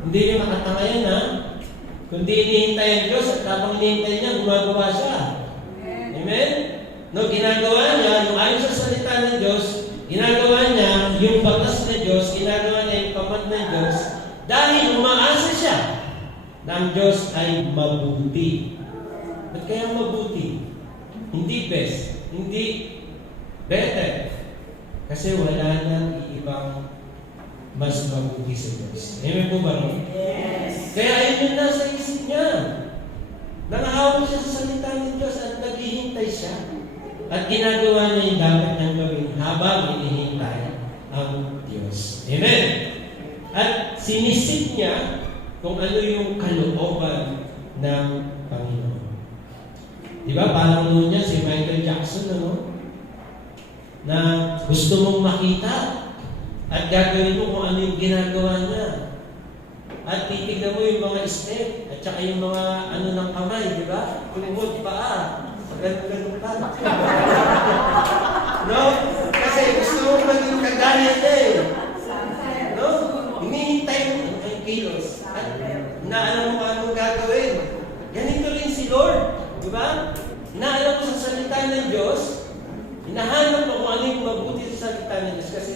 Hindi yung nakatanga yan, ha? Kundi hinihintay ang Diyos at tapang hinihintay niya, gumagawa siya. Amen? No, ginagawa niya, yung ayon sa salita ng Diyos, ginagawa niya yung batas ng Diyos, ginagawa niya yung command ng Diyos, dahil umaasa siya na ang Diyos ay mabuti. Ba't kaya mabuti? Hindi best, hindi better. Kasi wala nang ibang mas mabuti sa Diyos. Amen po ba? Yes. Kaya ayun yung nasa isip niya. Nangahawa siya sa salita ng Diyos at naghihintay siya. At ginagawa niya yung dapat niyang gawin habang hinihintay ang Diyos. Amen? At sinisip niya kung ano yung kalooban ng Panginoon. Di ba? Parang noon niya si Michael Jackson, ano? Na gusto mong makita at gagawin mo kung ano yung ginagawa niya. At titignan mo yung mga step at saka yung mga ano ng kamay, di ba? Tungkol, paa. Ganun-ganun ka. No? Kasi gusto mong maging kagaya niya eh. No? Hinihintay mo ang kilos. At inaalam mo kung anong gagawin. Ganito rin si Lord. Di ba? Inaalam mo sa salita ng Diyos. Hinahanap mo kung ano yung mabuti sa salita ng Diyos. Kasi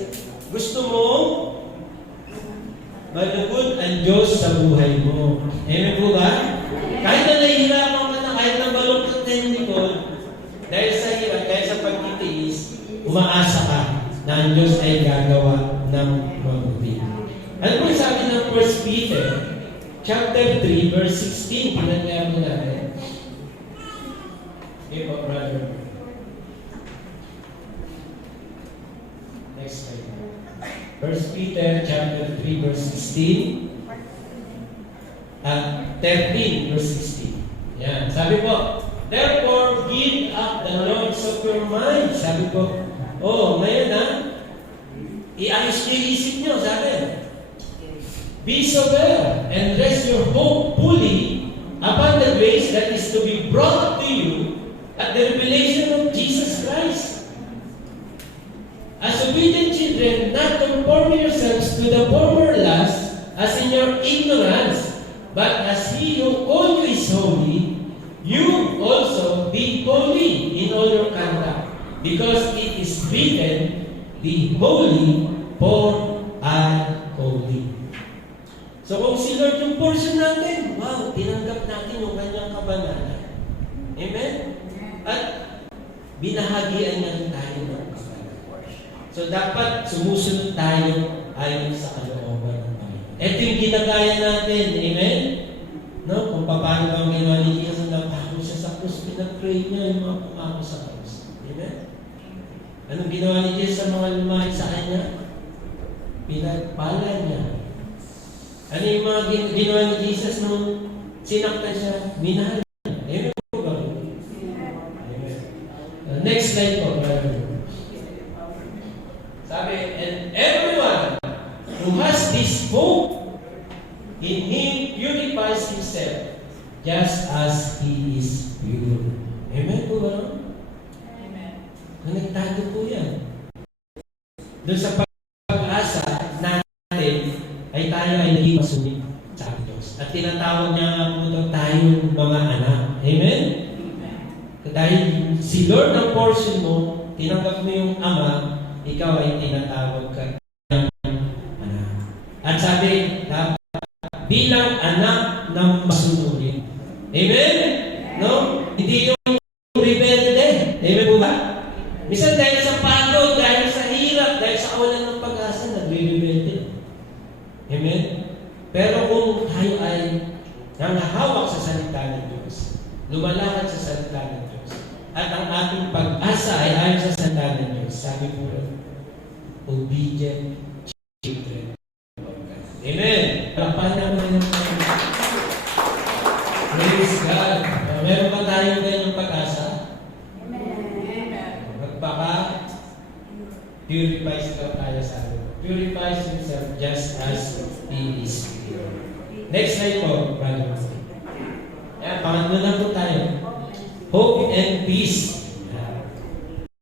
gusto mo malugod ang Diyos sa buhay mo. Amen po ba? Kahit na nahihirapan ka na, kahit na balungkot na yung likod, dahil sa hirap, dahil sa pagtitiis, umaasa ka na ang Diyos ay gagawa ng mabuti. Ano po sabi ng 1 Peter, chapter 3, verse 16, pinagaya mo natin. Okay po, brother. Next slide. 1 Peter chapter 3 verse 16 at 13 verse 16. Yan. Sabi po, therefore give up the lords of your mind. Sabi po, ngayon iayos niyo yung isip niyo, sabi. Be sober and rest your hope fully upon the grace that is to be brought to you at the revelation of Jesus Christ. As obedient children, not conform yourselves to the former lusts, as in your ignorance, but as He who called you is holy, you also be holy in all your conduct, because it is written, "Be holy, for I am holy." So kung si Lord yung portion natin, wow, tinanggap natin yung kanyang kabanalan. Amen? At binahagian niya tayo ng kabanalan. So dapat sumusunod tayo ayon sa kalooban ng Panginoon. Ito yung ginagaya natin. Amen? No? Kung paano bang ginawa ni Jesus na napako siya sa krus, pinag-pray niya yung mga pumako sa krus. Amen? Anong ginawa ni Jesus sa mga lumahit sa Kanya? Pinagpala niya. Ano yung mga ginawa ni Jesus nung sinaktan siya? Minahal niya. Amen po ba? Next slide po, brother. Sabi, and everyone who has this hope in Him purifies himself just as He is pure. Amen po ba? Amen. Konektado po yan. Doon sa pag-asa natin ay tayo ay naging masunod sa ating Diyos. At tinatawag niya nga po daw tayong mga anak. Amen? Dahil si Lord ang portion mo, tinanggap mo yung Ama, ikaw ay tinatawag ka ng anak. At sabi, bilang anak ng masunurin. Amen? No? Hindi yung rebelde. Amen po ba? Minsan dahil sa pagod, dahil sa hirap, dahil sa kawalan ng pag-asa, nagre-rebelde. Amen? Pero kung tayo ay nangahawak sa salita ng Diyos, lumalakad sa salita ng Diyos, at ang ating pag-asa ay ayon sa salita ng Diyos, sabi po rin, obedient children of God. Amen! Paano naman yung praise God! Meron ba tayong ganyang pag-asa? Magpaka-purifies daw tayo sa atin. Purifies himself just as He is pure. Next slide po, brother. Pangatlo na po tayo. Hope and peace.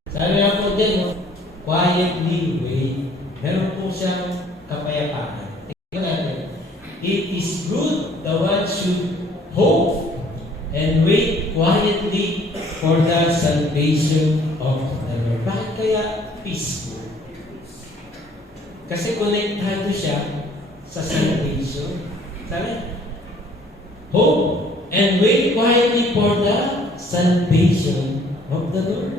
Sabi nga po din, quietly wait. Meron po siyang kapayapaan. Tingnan natin. It is good the one should hope and wait quietly for the salvation of the Lord. Bakit kaya peaceful? Kasi konektado siya sa salvation. Sabi, hope and wait quietly for the salvation of the Lord.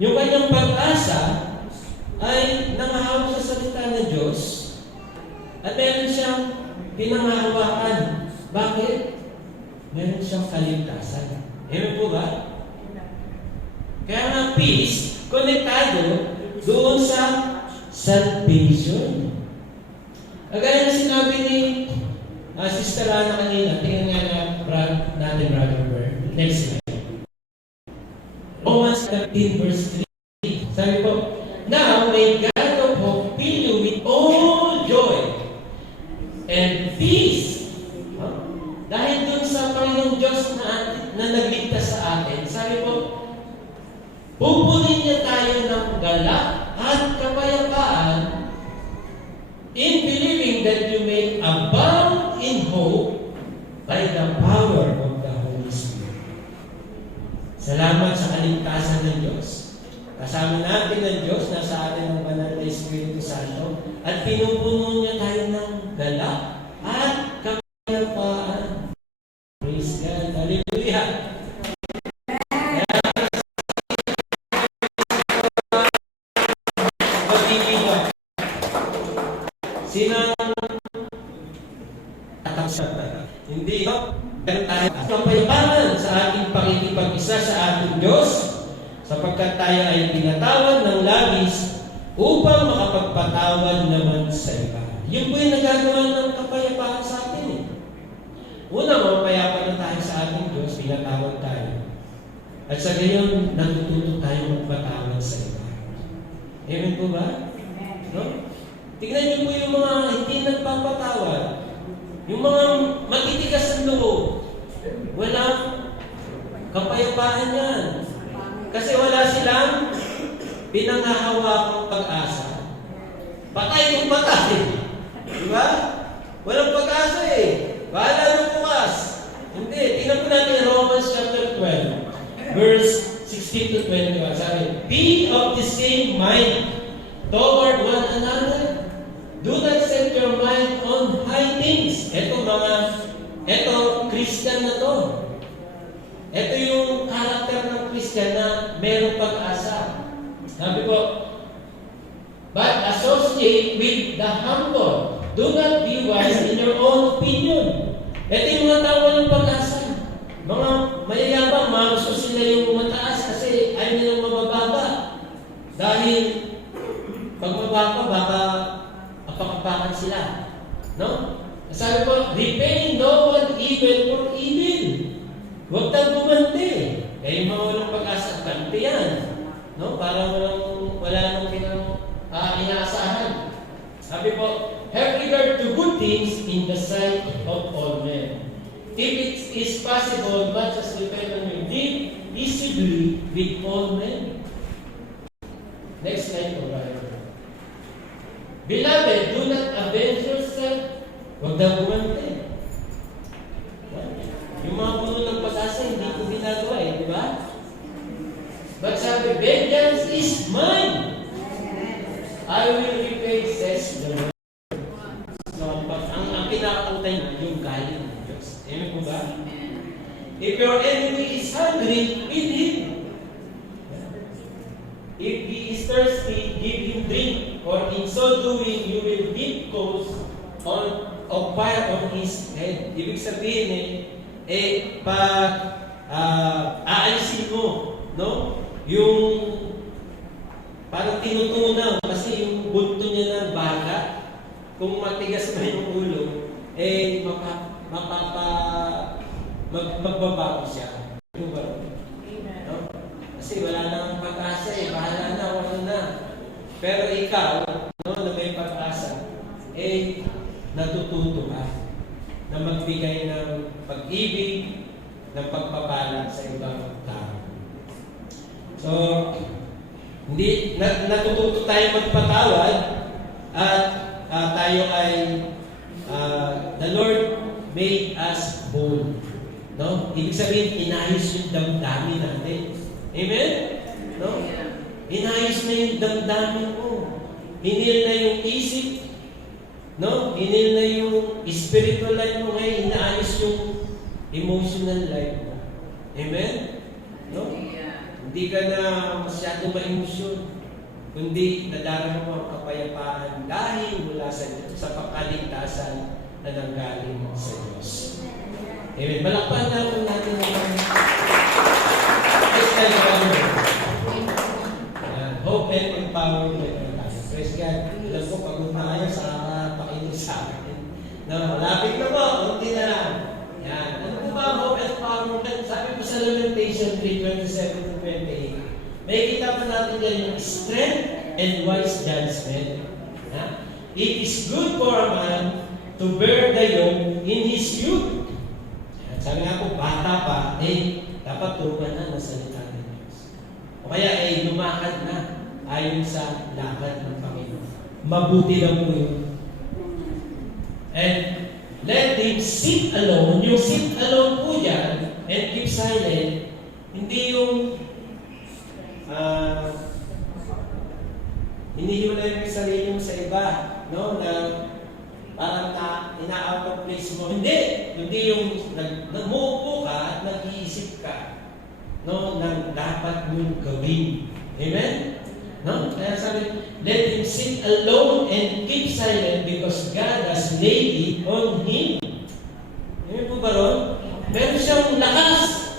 Yung kanyang pag-asa ay nangahawak sa salita ng Diyos at meron siyang pinangahawakan. Bakit? Meron siyang kaligtasan. Amen po ba? Kaya nga peace, konektado doon sa salvation. Agad na sinabi ni Sister Ana kanina, tingnan nga natin, Brother Bird. Next slide. Romans 13 verse 3. Sabi po, now may God of hope fill you with all joy and peace. Dahil dun sa Panginoong Diyos na nagligtas sa atin, sabi po, pupunin niya tayo ng galak at kapayapaan in believing that you may abound in hope by the power of the Holy Spirit. Salamat sa kaligtasan ng Diyos. Kasama natin ng Diyos, nasa atin ang banal na Espiritu Santo, at pinupuno niya tayo ng galak at kapayapaan. Praise God. Hallelujah. Sino hindi no? Meron tayo kapayapaan sa ating pakikipag-isa sa ating Diyos sapagkat tayo ay pinatawad ng labis upang makapagpatawad naman sa iba. Yun po yung nagagawa ng kapayapaan sa atin eh. Una, mapayapa na tayo sa ating Diyos, pinatawad tayo. At sa gayon, natututo tayo magpatawad sa iba. Amen po ba? No? Tingnan niyo po yung mga hindi nagpapatawad. Yung mga matitigas ang loob. Walang kapayapaan yan. Kasi wala silang pinangahawakang pag-asa. Patay kung patay. Di ba? Walang pag-asa eh. Bahala nung bukas. Hindi. Tingnan po natin Romans chapter 12. Verse 16 to 21. Sabi, be of the same mind toward one another. Do not set your mind on high things. Ito, Christian na to. Ito yung karakter ng Christian na mayroong pag-asa. Sabi ko, but associate with the humble. Do not be wise in your own opinion. Ito yung mga tao ng pag-asa. Mga mayayabang, mga gusto sila yung mataas kasi ayaw nilang mabababa. Dahil pag mababa, baka apakapakan sila. No? Sabi ko, repay no one evil for evil. Huwag tayong bumante. Kaya yung mga walang pag-asa malaki yan. No? Parang wala nang inaasahan. Sabi po, have regard to good things in the sight of all men. If it is possible, much as depend on you, live peaceably with all men. Next slide po, Beloved, do not avenge yourself. Huwag daw gumante. Yung mga puno ng pag-asa, hindi ko ginagawa di ba? But sabi, vengeance is mine. I will repay, says the Lord. So, ang kinakutay na yung galing ng Diyos. Amen po ba? If your enemy is hungry, feed him. If he is thirsty, give him drink. Or in so doing, you will heap coals of fire on his head. Ibig sabihin aalisin mo, no? Yung parang tinutunaw kasi yung bunto niya ng baka, kung matigas na yung ulo, magbabago siya. No? Kasi wala nang pag-asa bahala na, wala na. Pero ikaw, no, na may pag-asa, natututo ka na magbigay ng pag-ibig, ng pagpapala sa ibang tao. So, natututo tayo magpatawad at tayo ay the Lord made us whole. No? Ibig sabihin, inayos yung damdamin natin. Amen? No? Inayos na yung damdamin mo. Hinil na yung isip. No? Hinil na yung spiritual life mo ngayon. Inaayos yung emotional life mo. Amen? No? Hindi ka na masyado ma-emosyon. Kundi nadarama mo ang kapayapaan dahil mula sa pagkaligtasan na nanggaling sa Diyos. Amen. Balakpan na po natin naman. Hope and empowerment. Praise God. Alam ko, pagod na kayo sa pakinig sa akin. Malapit na po. Kunti na lang. Yan. Ano po ba ang hope and empowerment? Sabi po sa Lamentation 3:27-28. May kita pa natin yan yung strength and wise judgment. It is good for a man to bear the yoke in his youth. Sabi nga po, bata pa, dapat turuan na salita ng Diyos. O kaya, lumakad na ayon sa lakad ng Panginoon. Mabuti lang po yun. And let him sit alone. Yung sit alone po yan, and keep silent, hindi yung hindi mo na yung sarili mo sa iba, no? Na parang ina-out of place mo. Hindi yung nagmuupo ka at nag-iisip ka, no? Nang dapat mong gawin. Amen? No? Kaya sabi, let him sit alone and keep silent because God has laid it on him. Amen po ba ron? Meron siyang lakas.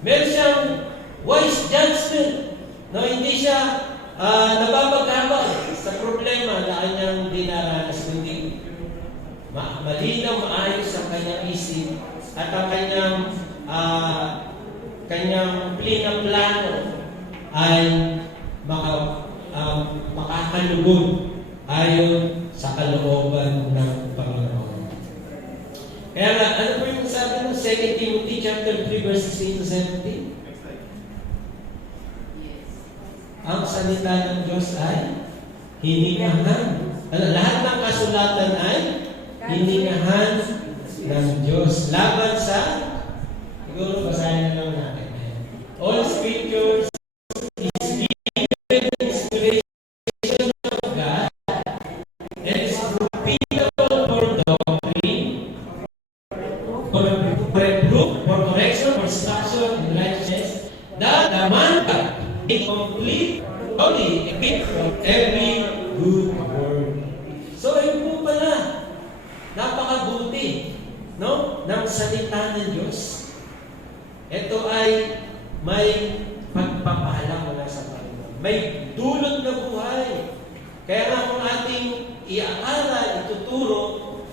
Meron siyang wise judgment. No, hindi siya nababagabag sa problema na kanyang dinaranas, kundi malinaw, maayos ang kanyang isip at ang kanyang plano ay makakalugod ayon sa kalooban ng Panginoon. Kaya nga, ano po yung sabi ng 2 Timothy chapter 3 verses 16-17? Ang salita ng Diyos ay hiningahan. Lahat ng kasulatan ay hiningahan ng Diyos. Laban sa, siguro basahin na lang natin. All scriptures is given inspiration of God and is profitable for doctrine, for reproof, for correction, for instruction in righteousness, that the man be complete, only equipped from every good word. So, yun po pala, napakabuti, no? Ng salita ng Diyos. Ito ay may pagpapala mula sa Panginoon. May dulot na buhay. Kaya nga kung ating iaral, ituturo,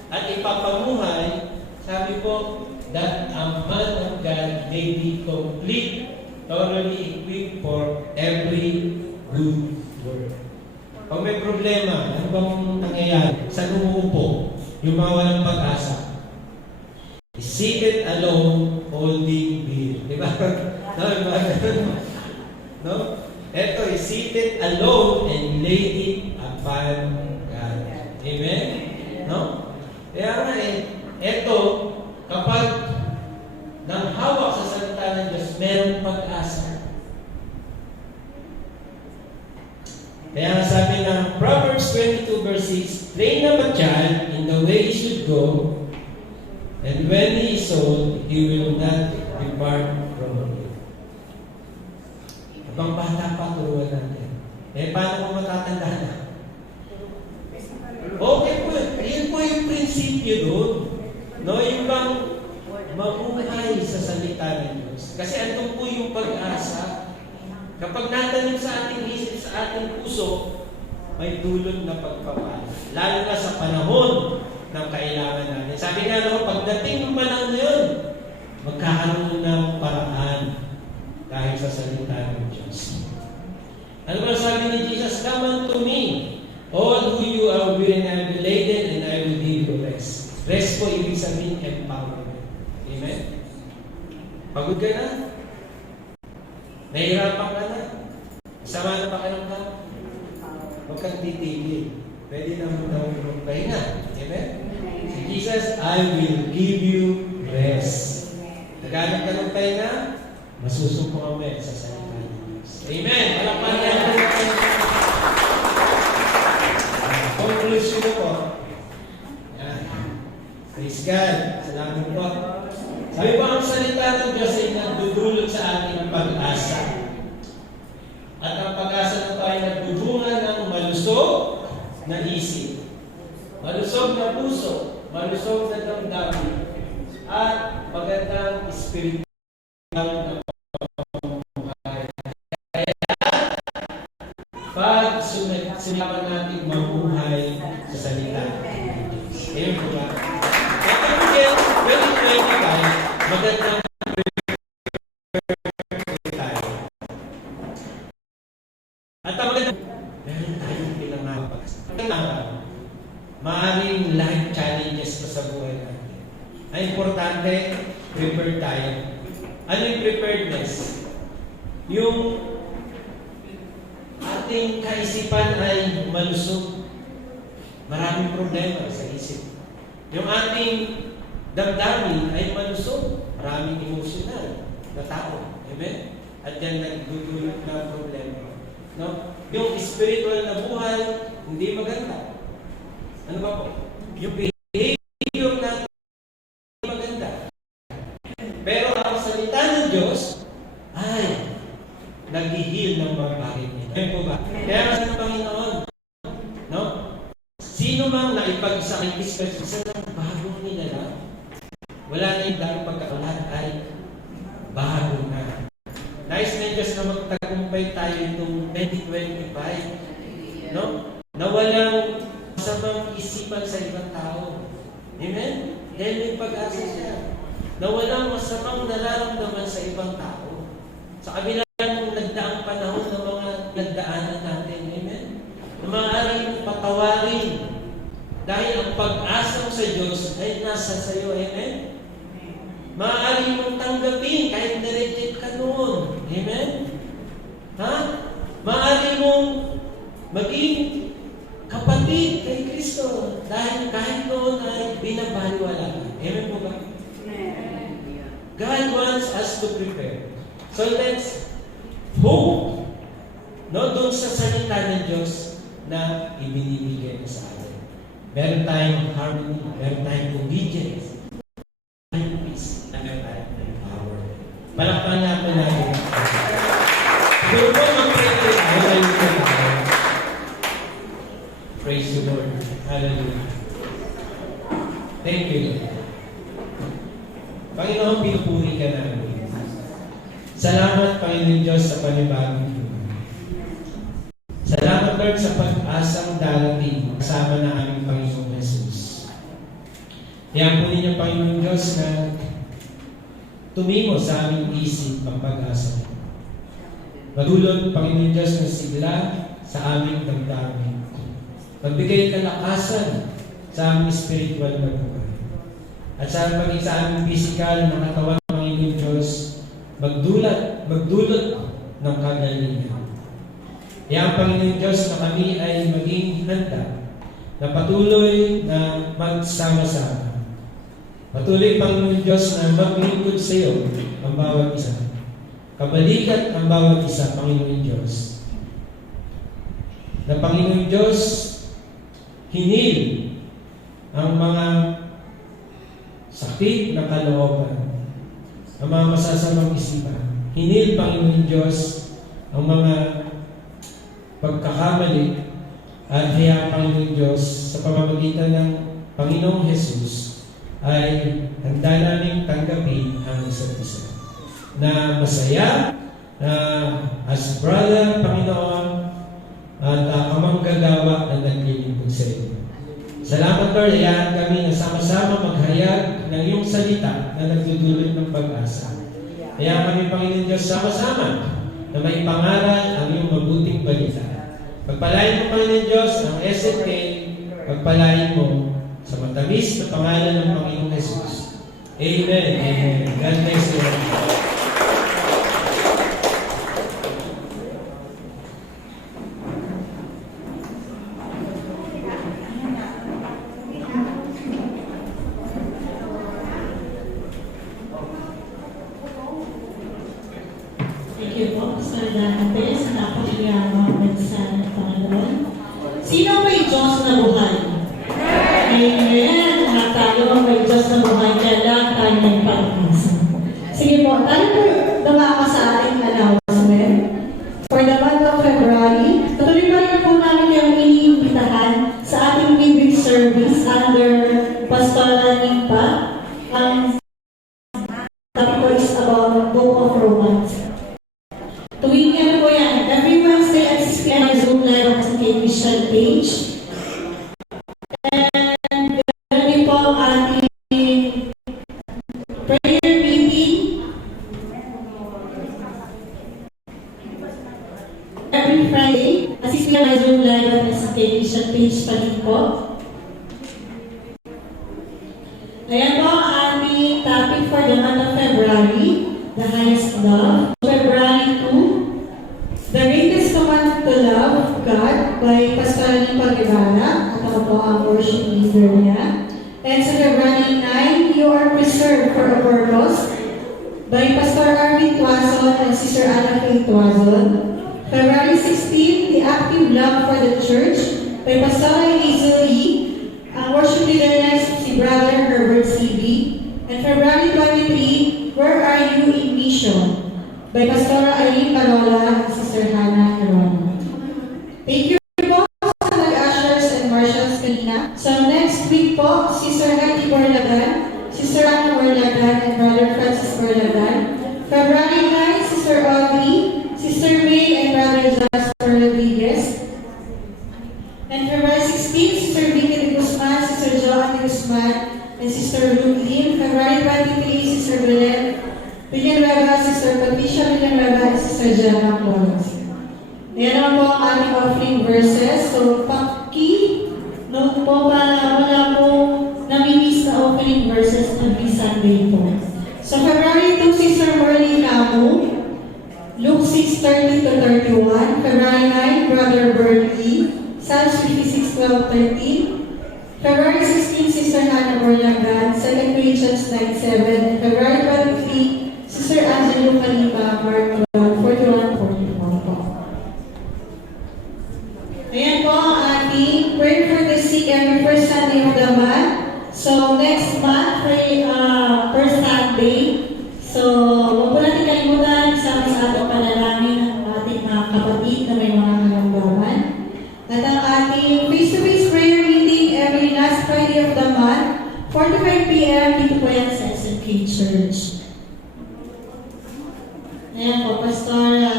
at ipapamuhay, sabi po, that a man of God may be complete, thoroughly equipped for every good work. Pag may problema, ano bang nangyayari? Saan umuupo? Yung mga walang pag-asa. Seated alone, holding beer. Di ba? No, diba? No? Ito is seated alone and laid it upon God. Amen? No? Kaya nga ito, kapag nang hawak sa salita ng Diyos, merong pag-asa. Kaya sabi ng Proverbs 22 verse 6, train up a child in the way he should go, and when he is old, he will not depart from it. Habang bata pa, turuan natin. Paano kung matatanda na? Okay po, yun po yung prinsipyo doon. No, yung bang mabuhay sa salita ng Diyos. Kasi andun po yung pag-asa. Kapag natanim sa ating isip, sa ating puso, may dulot na pagpapala. Lalo na sa panahon ng kailangan natin. Sabi nga naman, pagdating ng panahon na yun, magkakaroon ng paraan dahil sa salita ng Diyos. Ano ba sabi ni Jesus? Come unto me, all who you are weary and heavy laden, and I will give you rest. Rest po ibig sabihin empowerment. Amen? Pagod ka na? Nahihirapan ka na? Sama na pa ka ng tao? Huwag kang titigil. Pwede naman daw magpahinga. Amen? Si Jesus, I will give you rest. Naghanap ka ng pahinga, masusumpo kami sa salita ng Diyos. Amen! Palakpan niya po natin. Conclusion po. Yan. Praise God. Salamat po. Sabi po, ang salita ng Diyos ay nagdudulot sa ating pag-asa. At ang pag-asa na ito ay nagbubunga ng malusog na isip, malusog na puso, malusog na damdamin, at magandang espiritu ng pamumuhay. Kaya, pag sinaman natin mabuhay sa salita ng Diyos. Ayan po ba? Kaya kung 2025, magandang tayo. At ang magandang meron tayong pinangapas. Maaaring life challenges pa sa buhay natin. Ang importante, prepare tayo. Ano yung preparedness? Yung ating kaisipan ay malusog. Maraming problema sa isip. Yung ating damdamin ay malusog. Maraming emosyonal na tao. Amen? At yan nagdudulot na problema. No? Yung spiritual na buhay, hindi maganda. Ano ba po? Yung behavior natin, hindi maganda. Pero ang salita ng Diyos ay nag-heal ng mga bagay nila. Ayan po ba? Kaya nga sa Panginoon, no? Sino mang naipag-sacrifice sa bagong nila, wala na yung dahil pagkakalat ay bago na. Nais na Diyos na magtagumpay tayo itong 2025. No? Na walang masamang isipan sa ibang tao. Amen? Dahil may pag-asa siya. Na walang masamang nararamdaman sa ibang tao. Sa kabila ng nagdaang panahon ng mga nagdaanan natin. Amen? Na maaaring patawarin. Dahil ang pag-asa mo sa Diyos ay nasa sa iyo. Amen? Maaari mong tanggapin kahit na-reject ka noon. Amen? Ha? Maaari mong maging kapatid kay Kristo dahil kahit noon ay binabaliwala ka. Amen po ba? God wants us to prepare. So let's hope doon sa salita ng Diyos na ibinibigay sa atin. Meron tayong harmony, meron tayong obedience, palakpan nga po natin. Siguro po mag-pray tayo. Praise the Lord. Hallelujah. Thank you, Lord. Panginoon, pinupuri ka namin. Salamat, Panginoon Diyos, sa panibagong Diyos. Salamat, Lord, sa pag-asang darating kasama na aming Panginoong Jesus. Kaya po ninyo, Panginoon Diyos, na tumimo sa aming isip ang pag-asa. Magdulot, Panginoon Diyos, ng sigla sa aming damdamin. Magbigay kalakasan sa aming spiritual na buhay. At sa maging sa aming physical na katawan, Panginoon Diyos, magdulot ng kagalingan. Kaya ang Panginoon Diyos na kami ay maging handa na patuloy na magsama-sama. Patuloy, Panginoon Diyos, na maglingkod sa iyo ang bawat isa. Kabalikat ang bawat isa, Panginoon Diyos. Na Panginoon Diyos, hinil ang mga sakit na kalooban, ang mga masasamang isipan. Hinil, Panginoon Diyos, ang mga pagkakamali at kaya, Panginoon Diyos, sa pamamagitan ng Panginoong Jesus, ay handa namin tanggapin ang isa't isa. Na masaya, na as brother, Panginoon, at kamanggagawa na naglilingkod sa iyo. Salamat, Lord, hayaan kami na sama-sama maghayag ng iyong salita na nagdudulot ng pag-asa. Hayaan kami, Panginoon Diyos, sama-sama na may pangaral ang iyong mabuting balita. Pagpalain mo, Panginoon Diyos, ang SFK, pagpalain mo sa matamis na pangalan ng Panginoong Jesus. Amen. Amen. God bless you. Thank you po, Pastor Dante, sa napakiyamang mensahe ng Panginoon. Sino may Diyos na buhay? Amen! At tayo may Diyos na buhay, kaya lang tayo may pag-asa. Sige po, tayo po dumama sa ating announcement. For the month of February, patuloy pa rin po namin yung iniimbitahan sa ating bibig service under Pastoral Nimpa. Ang topic po is about Book of Romans. Tuwing yan po yan, every Wednesday at 6 p.m. ay Zoom live sa Christian page. And ganoon din po ang ating prayer meeting. Every Friday, at 6 p.m. ay Zoom live at sa Christian page pa rin po. Ayan po ang ating topic for the month of February, the highest love. February 2, the greatest command to love God by Pastor Nipa Guevara, at ako po ang worship leader niya. And sa February 9, you are preserved for a purpose by Pastor Arvin Tuazon and Sister Anna Faye Tuazon. February 16, the active love for the church by Pastor Hazel Lee. Ang worship leader niya si Brother Herbert C.B. And February 23, Where Are You in Mission? By Pastora Aileen Parola and Sister Hannah Heron. Thank you po sa nag-ushers and marshals kanina. So next week po, Sister Heidi Borlagan, Sister Anna Borlagan, and Brother Francis Borlagan. February 9, Sister Audrey, Sister May, and Brother Jasper Rodriguez. And February 16, Sister Vicky de Guzman, Sister Joan de Guzman, and Sister Ruth Lim. February 23, Sister Belen Villanueva, Sister Patricia Villanueva, and Sister Jenna Flores. Ayan naman po ang ating offering verses. So, note po para wala po namimiss na offering verses every Sunday po. So, February 2, Sister Marlene Camu, Luke 6:30 to 31. February 9, Brother Bertie, Psalms 56:12-13. February 16, Sister Hannah Borlagan, 2 Corinthians 9:7. February 23, Sister Angelo Kalipa, Mark 41:41 po. Ayan po ang ating prayer for the sick every first Sunday of the month. So next month, first Sunday. So huwag po natin kalimutan, isama sa ating panalangin ang ating mga kapatid na may mga karamdaman. At ang ating face-to-face prayer meeting every last Friday of the month, 4 to 5 p.m. dito po yan sa SMK Church. Ayan po, Pastora,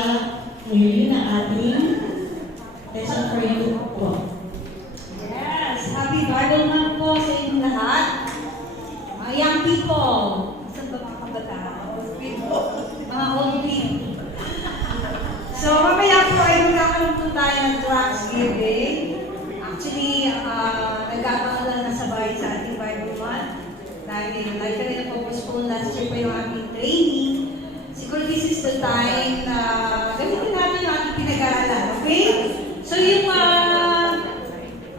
ngayon ang ating lesson for you po. Yes, happy Bible month po sa inyong lahat. Mga young people. Saan ba mga kabataan? Old people. Mga old people. So, tayo ng Thanksgiving. Actually, nagkakaroon lang na sabay sa ating Bible month. Dahil like kanina po last year pa yung aming training. Siguro this is the time na gamitin natin yung ating pinag-aaralan. Okay? So yung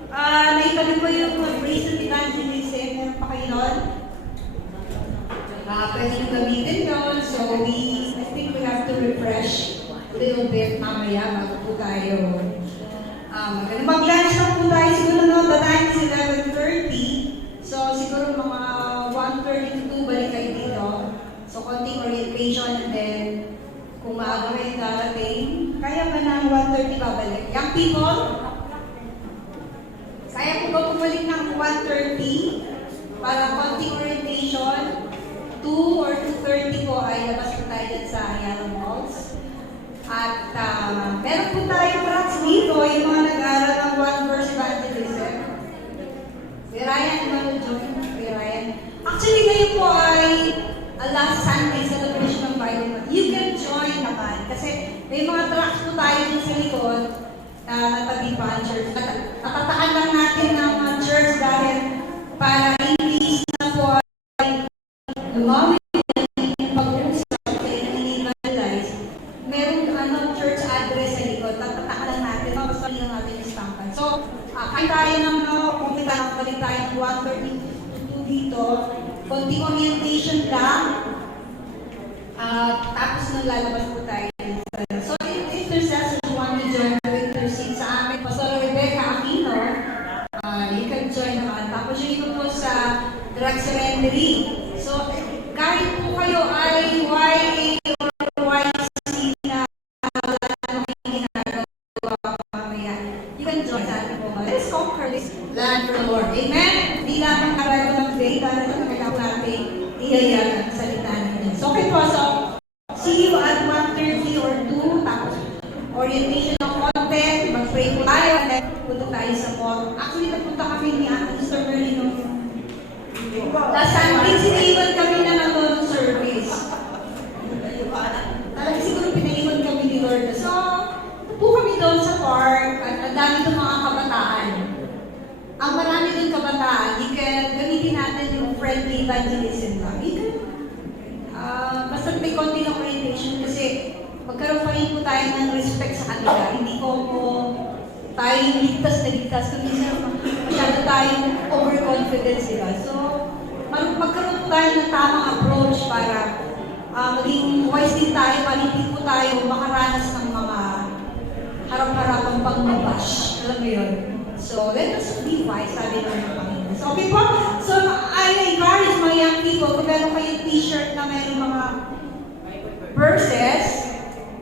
naitabi ko yung Praise and Evangelism. Meron pa kayo nun? Pwede yung gamitin yun. So I think we have to refresh a little bit mamaya bago po tayo mag-lunch na po tayo. Siguro no, the time is 11:30. So siguro mga 1:30 to 2 balik kayo dito. So konting orientation and then kung maaga kayo darating, kaya ba ng 1:30 babalik? Young people, kaya po ba bumalik ng 1:30 para konting orientation? 2 or 2:30 po ay labas po tayo dyan sa Ayala Malls. At meron po tayong tracks dito, yung mga nag-aaral ng One Verse Evangelism. Kuya Ryan, ano join? Kuya Ryan. Actually, ngayon po ay last Sunday celebration ng Bible Month. You can join naman kasi may mga tracks po tayo dun sa likod na natabi pa ang church. Natatakan lang natin ng church dahil para English na po ay lumawin yung pag-uusap sa i-evangelize. Merong church address sa likod. Tatatakan lang natin. Basta lang natin yung stampan. So, kain tayo ng kung kita balik tayo ng 1:30 dito. Konting orientation lang. Tapos nang lalabas po tayo. So, if intercessors want to join to intercede sa amin, Pastor Rebecca Aquino, you can join naman. Tapos yung iba po sa drug surrendering. So, kahit po kayo ay YA or YC na wala namang ginagawa mamaya, you can join sa atin po. Let's conquer this land for the Lord. Amen? Hindi lamang karago ng day, dahil ito nakita natin iyayagan ang salita natin. So, okay po. So, see you at 1:30 or 2. Tapos, orientation ng content. Mag-pray po tayo. And then, punta tayo sa mall. Actually, nagpunta kami ni Sister Merlino. Last Sunday, siniwan kami na ng service. Talaga siguro pinaiwan kami ni Lord. So, po kami doon sa park. At ang dami doon mga kabataan. Ang marami doon kabataan, gamitin natin yung friendly evangelism lang. Basta may konti ng orientation kasi magkaroon pa rin po tayo ng respect sa kanila. Hindi ko tayo ligtas na ligtas. Kung minsan masyado tayong overconfidence sila. So, magkaroon po tayo ng tamang approach para maging wise din tayo para hindi po tayo makaranas ng mga harap-harapang pagmabash. Alam mo yun? So, let us be wise, sabi ng Panginoon. So, okay po? So, I encourage my young people, kung meron kayong t-shirt na meron mga verses,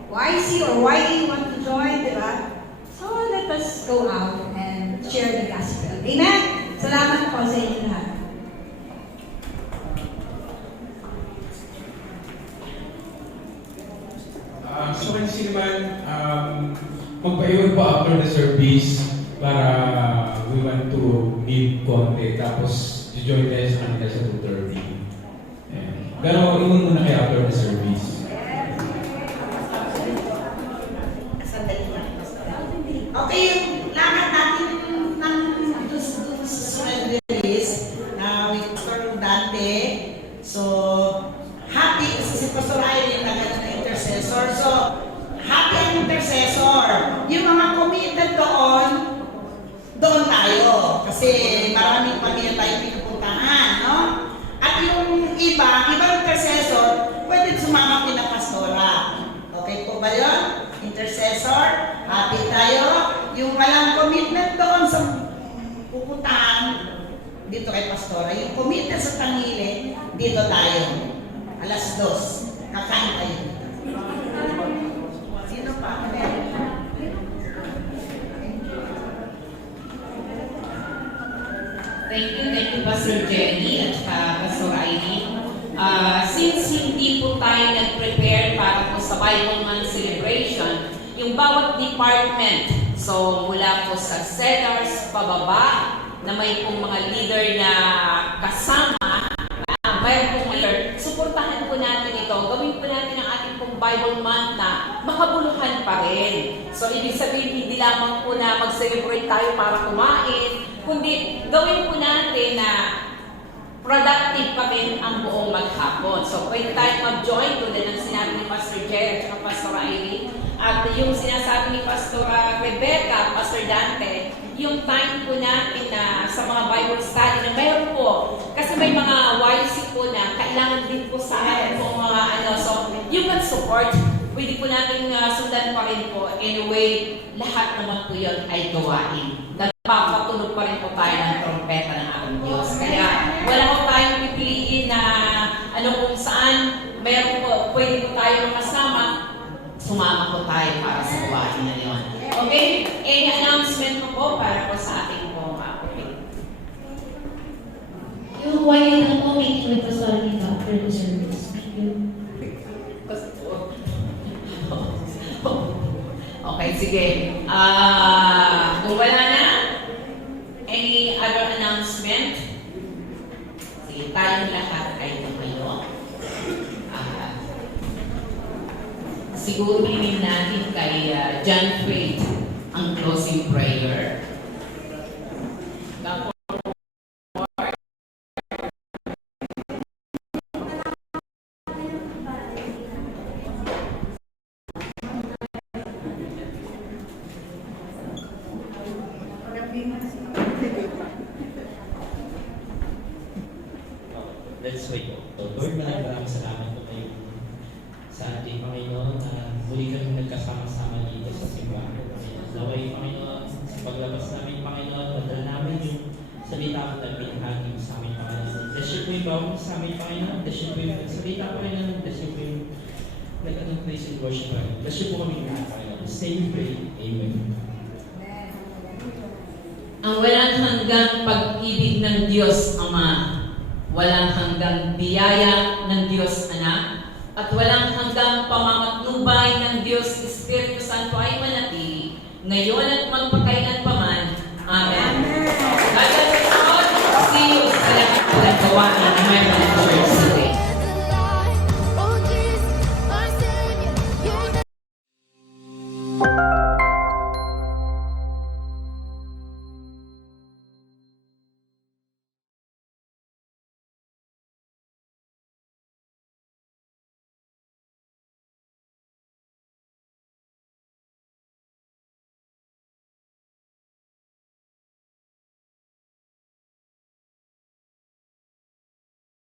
YC or YA want to join, di ba? So, let us go out and share the gospel. Amen? Salamat po sa inyo lahat. So kasi naman, magpaiwan po after the service para we want to meet konti. Tapos, join tayo sa kanila sa 2:30. Pero, iwan muna kayo after the service. Okay, lahat natin ng surrenderies na with Pastor Dante. So, happy kasi si Pastor Irene na gano'n na intercessor. So, happy ang intercessor. Yung mga committed doon tayo. Kasi maraming pamilya tayo pinupuntahan, no? At yung ibang intercessor, pwede sumama kina Pastora. Okay po ba yun? Intercessor, happy tayo. Yung walang commitment doon sa pupuntahan, dito kay Pastora. Yung commitment sa Tangile, dito tayo. 2:00. Kakain tayo dito. Sino pa? Thank you Pastor Jenny at Pastor Irene. Since hindi po tayo nag-prepare para po sa Bible Month celebration, yung bawat department, so mula po sa sellers, pababa, na may pong mga leader na kasama, mayroon pong leader, suportahan po natin ito, gawin po natin ang ating pong Bible Month na makabuluhan pa rin. So, ibig sabihin, hindi lamang po na mag-celebrate tayo para kumain, kundi gawin po natin na productive pa rin ang buong maghapon. So, pwede tayo mag-join tulad ng sinabi ni Pastor Jerry at Pastor Irene. At yung sinasabi ni Pastor Rebecca, Pastor Dante, yung time po natin na sa mga Bible study na mayroon po. Kasi may mga YC po na kailangan din po sa atin po mga ano. So, you can support. Pwede po natin sundan pa rin po. Anyway, lahat naman po yun ay gawain. Nagpapatunog pa rin po tayo ng trompeta ng ating Diyos. Kaya wala po tayong pipiliin na ano kung saan mayroon po, pwede po tayo makasama, sumama po tayo para sa gawain na yun. Okay? Any announcement po para po sa ating po okay. Yung quiet na po, meeting with Pastor Dito after the service. Thank you. Okay, sige. Kung wala na, any other announcement? Sige, tayong lahat ay tumayo. Siguro hingin natin kay John Faith ang closing prayer. Let's wait. So, Lord, maraming salamat po kayo sa ating Panginoon na muli kami nagkasama-sama dito sa simbahan. Naway, Panginoon, sa paglabas namin, Panginoon, madala namin yung salita ko na binahagi mo sa aming Panginoon. Bless you po yung bawang sa aming Panginoon. Bless you po yung salita, Panginoon. Bless you po yung nag-anong praise and worship, Panginoon. Bless you po kami lahat, Panginoon. Stay and pray. Amen. Ang walang hanggang pag-ibig ng Diyos Ama, walang hanggang biyaya ng Diyos Anak, at walang hanggang pamamatnubay ng Diyos Espiritu Santo ay manatili, ngayon at magpakailanpaman. Amen. God bless you all. See you sa lahat ng gawain ng Church.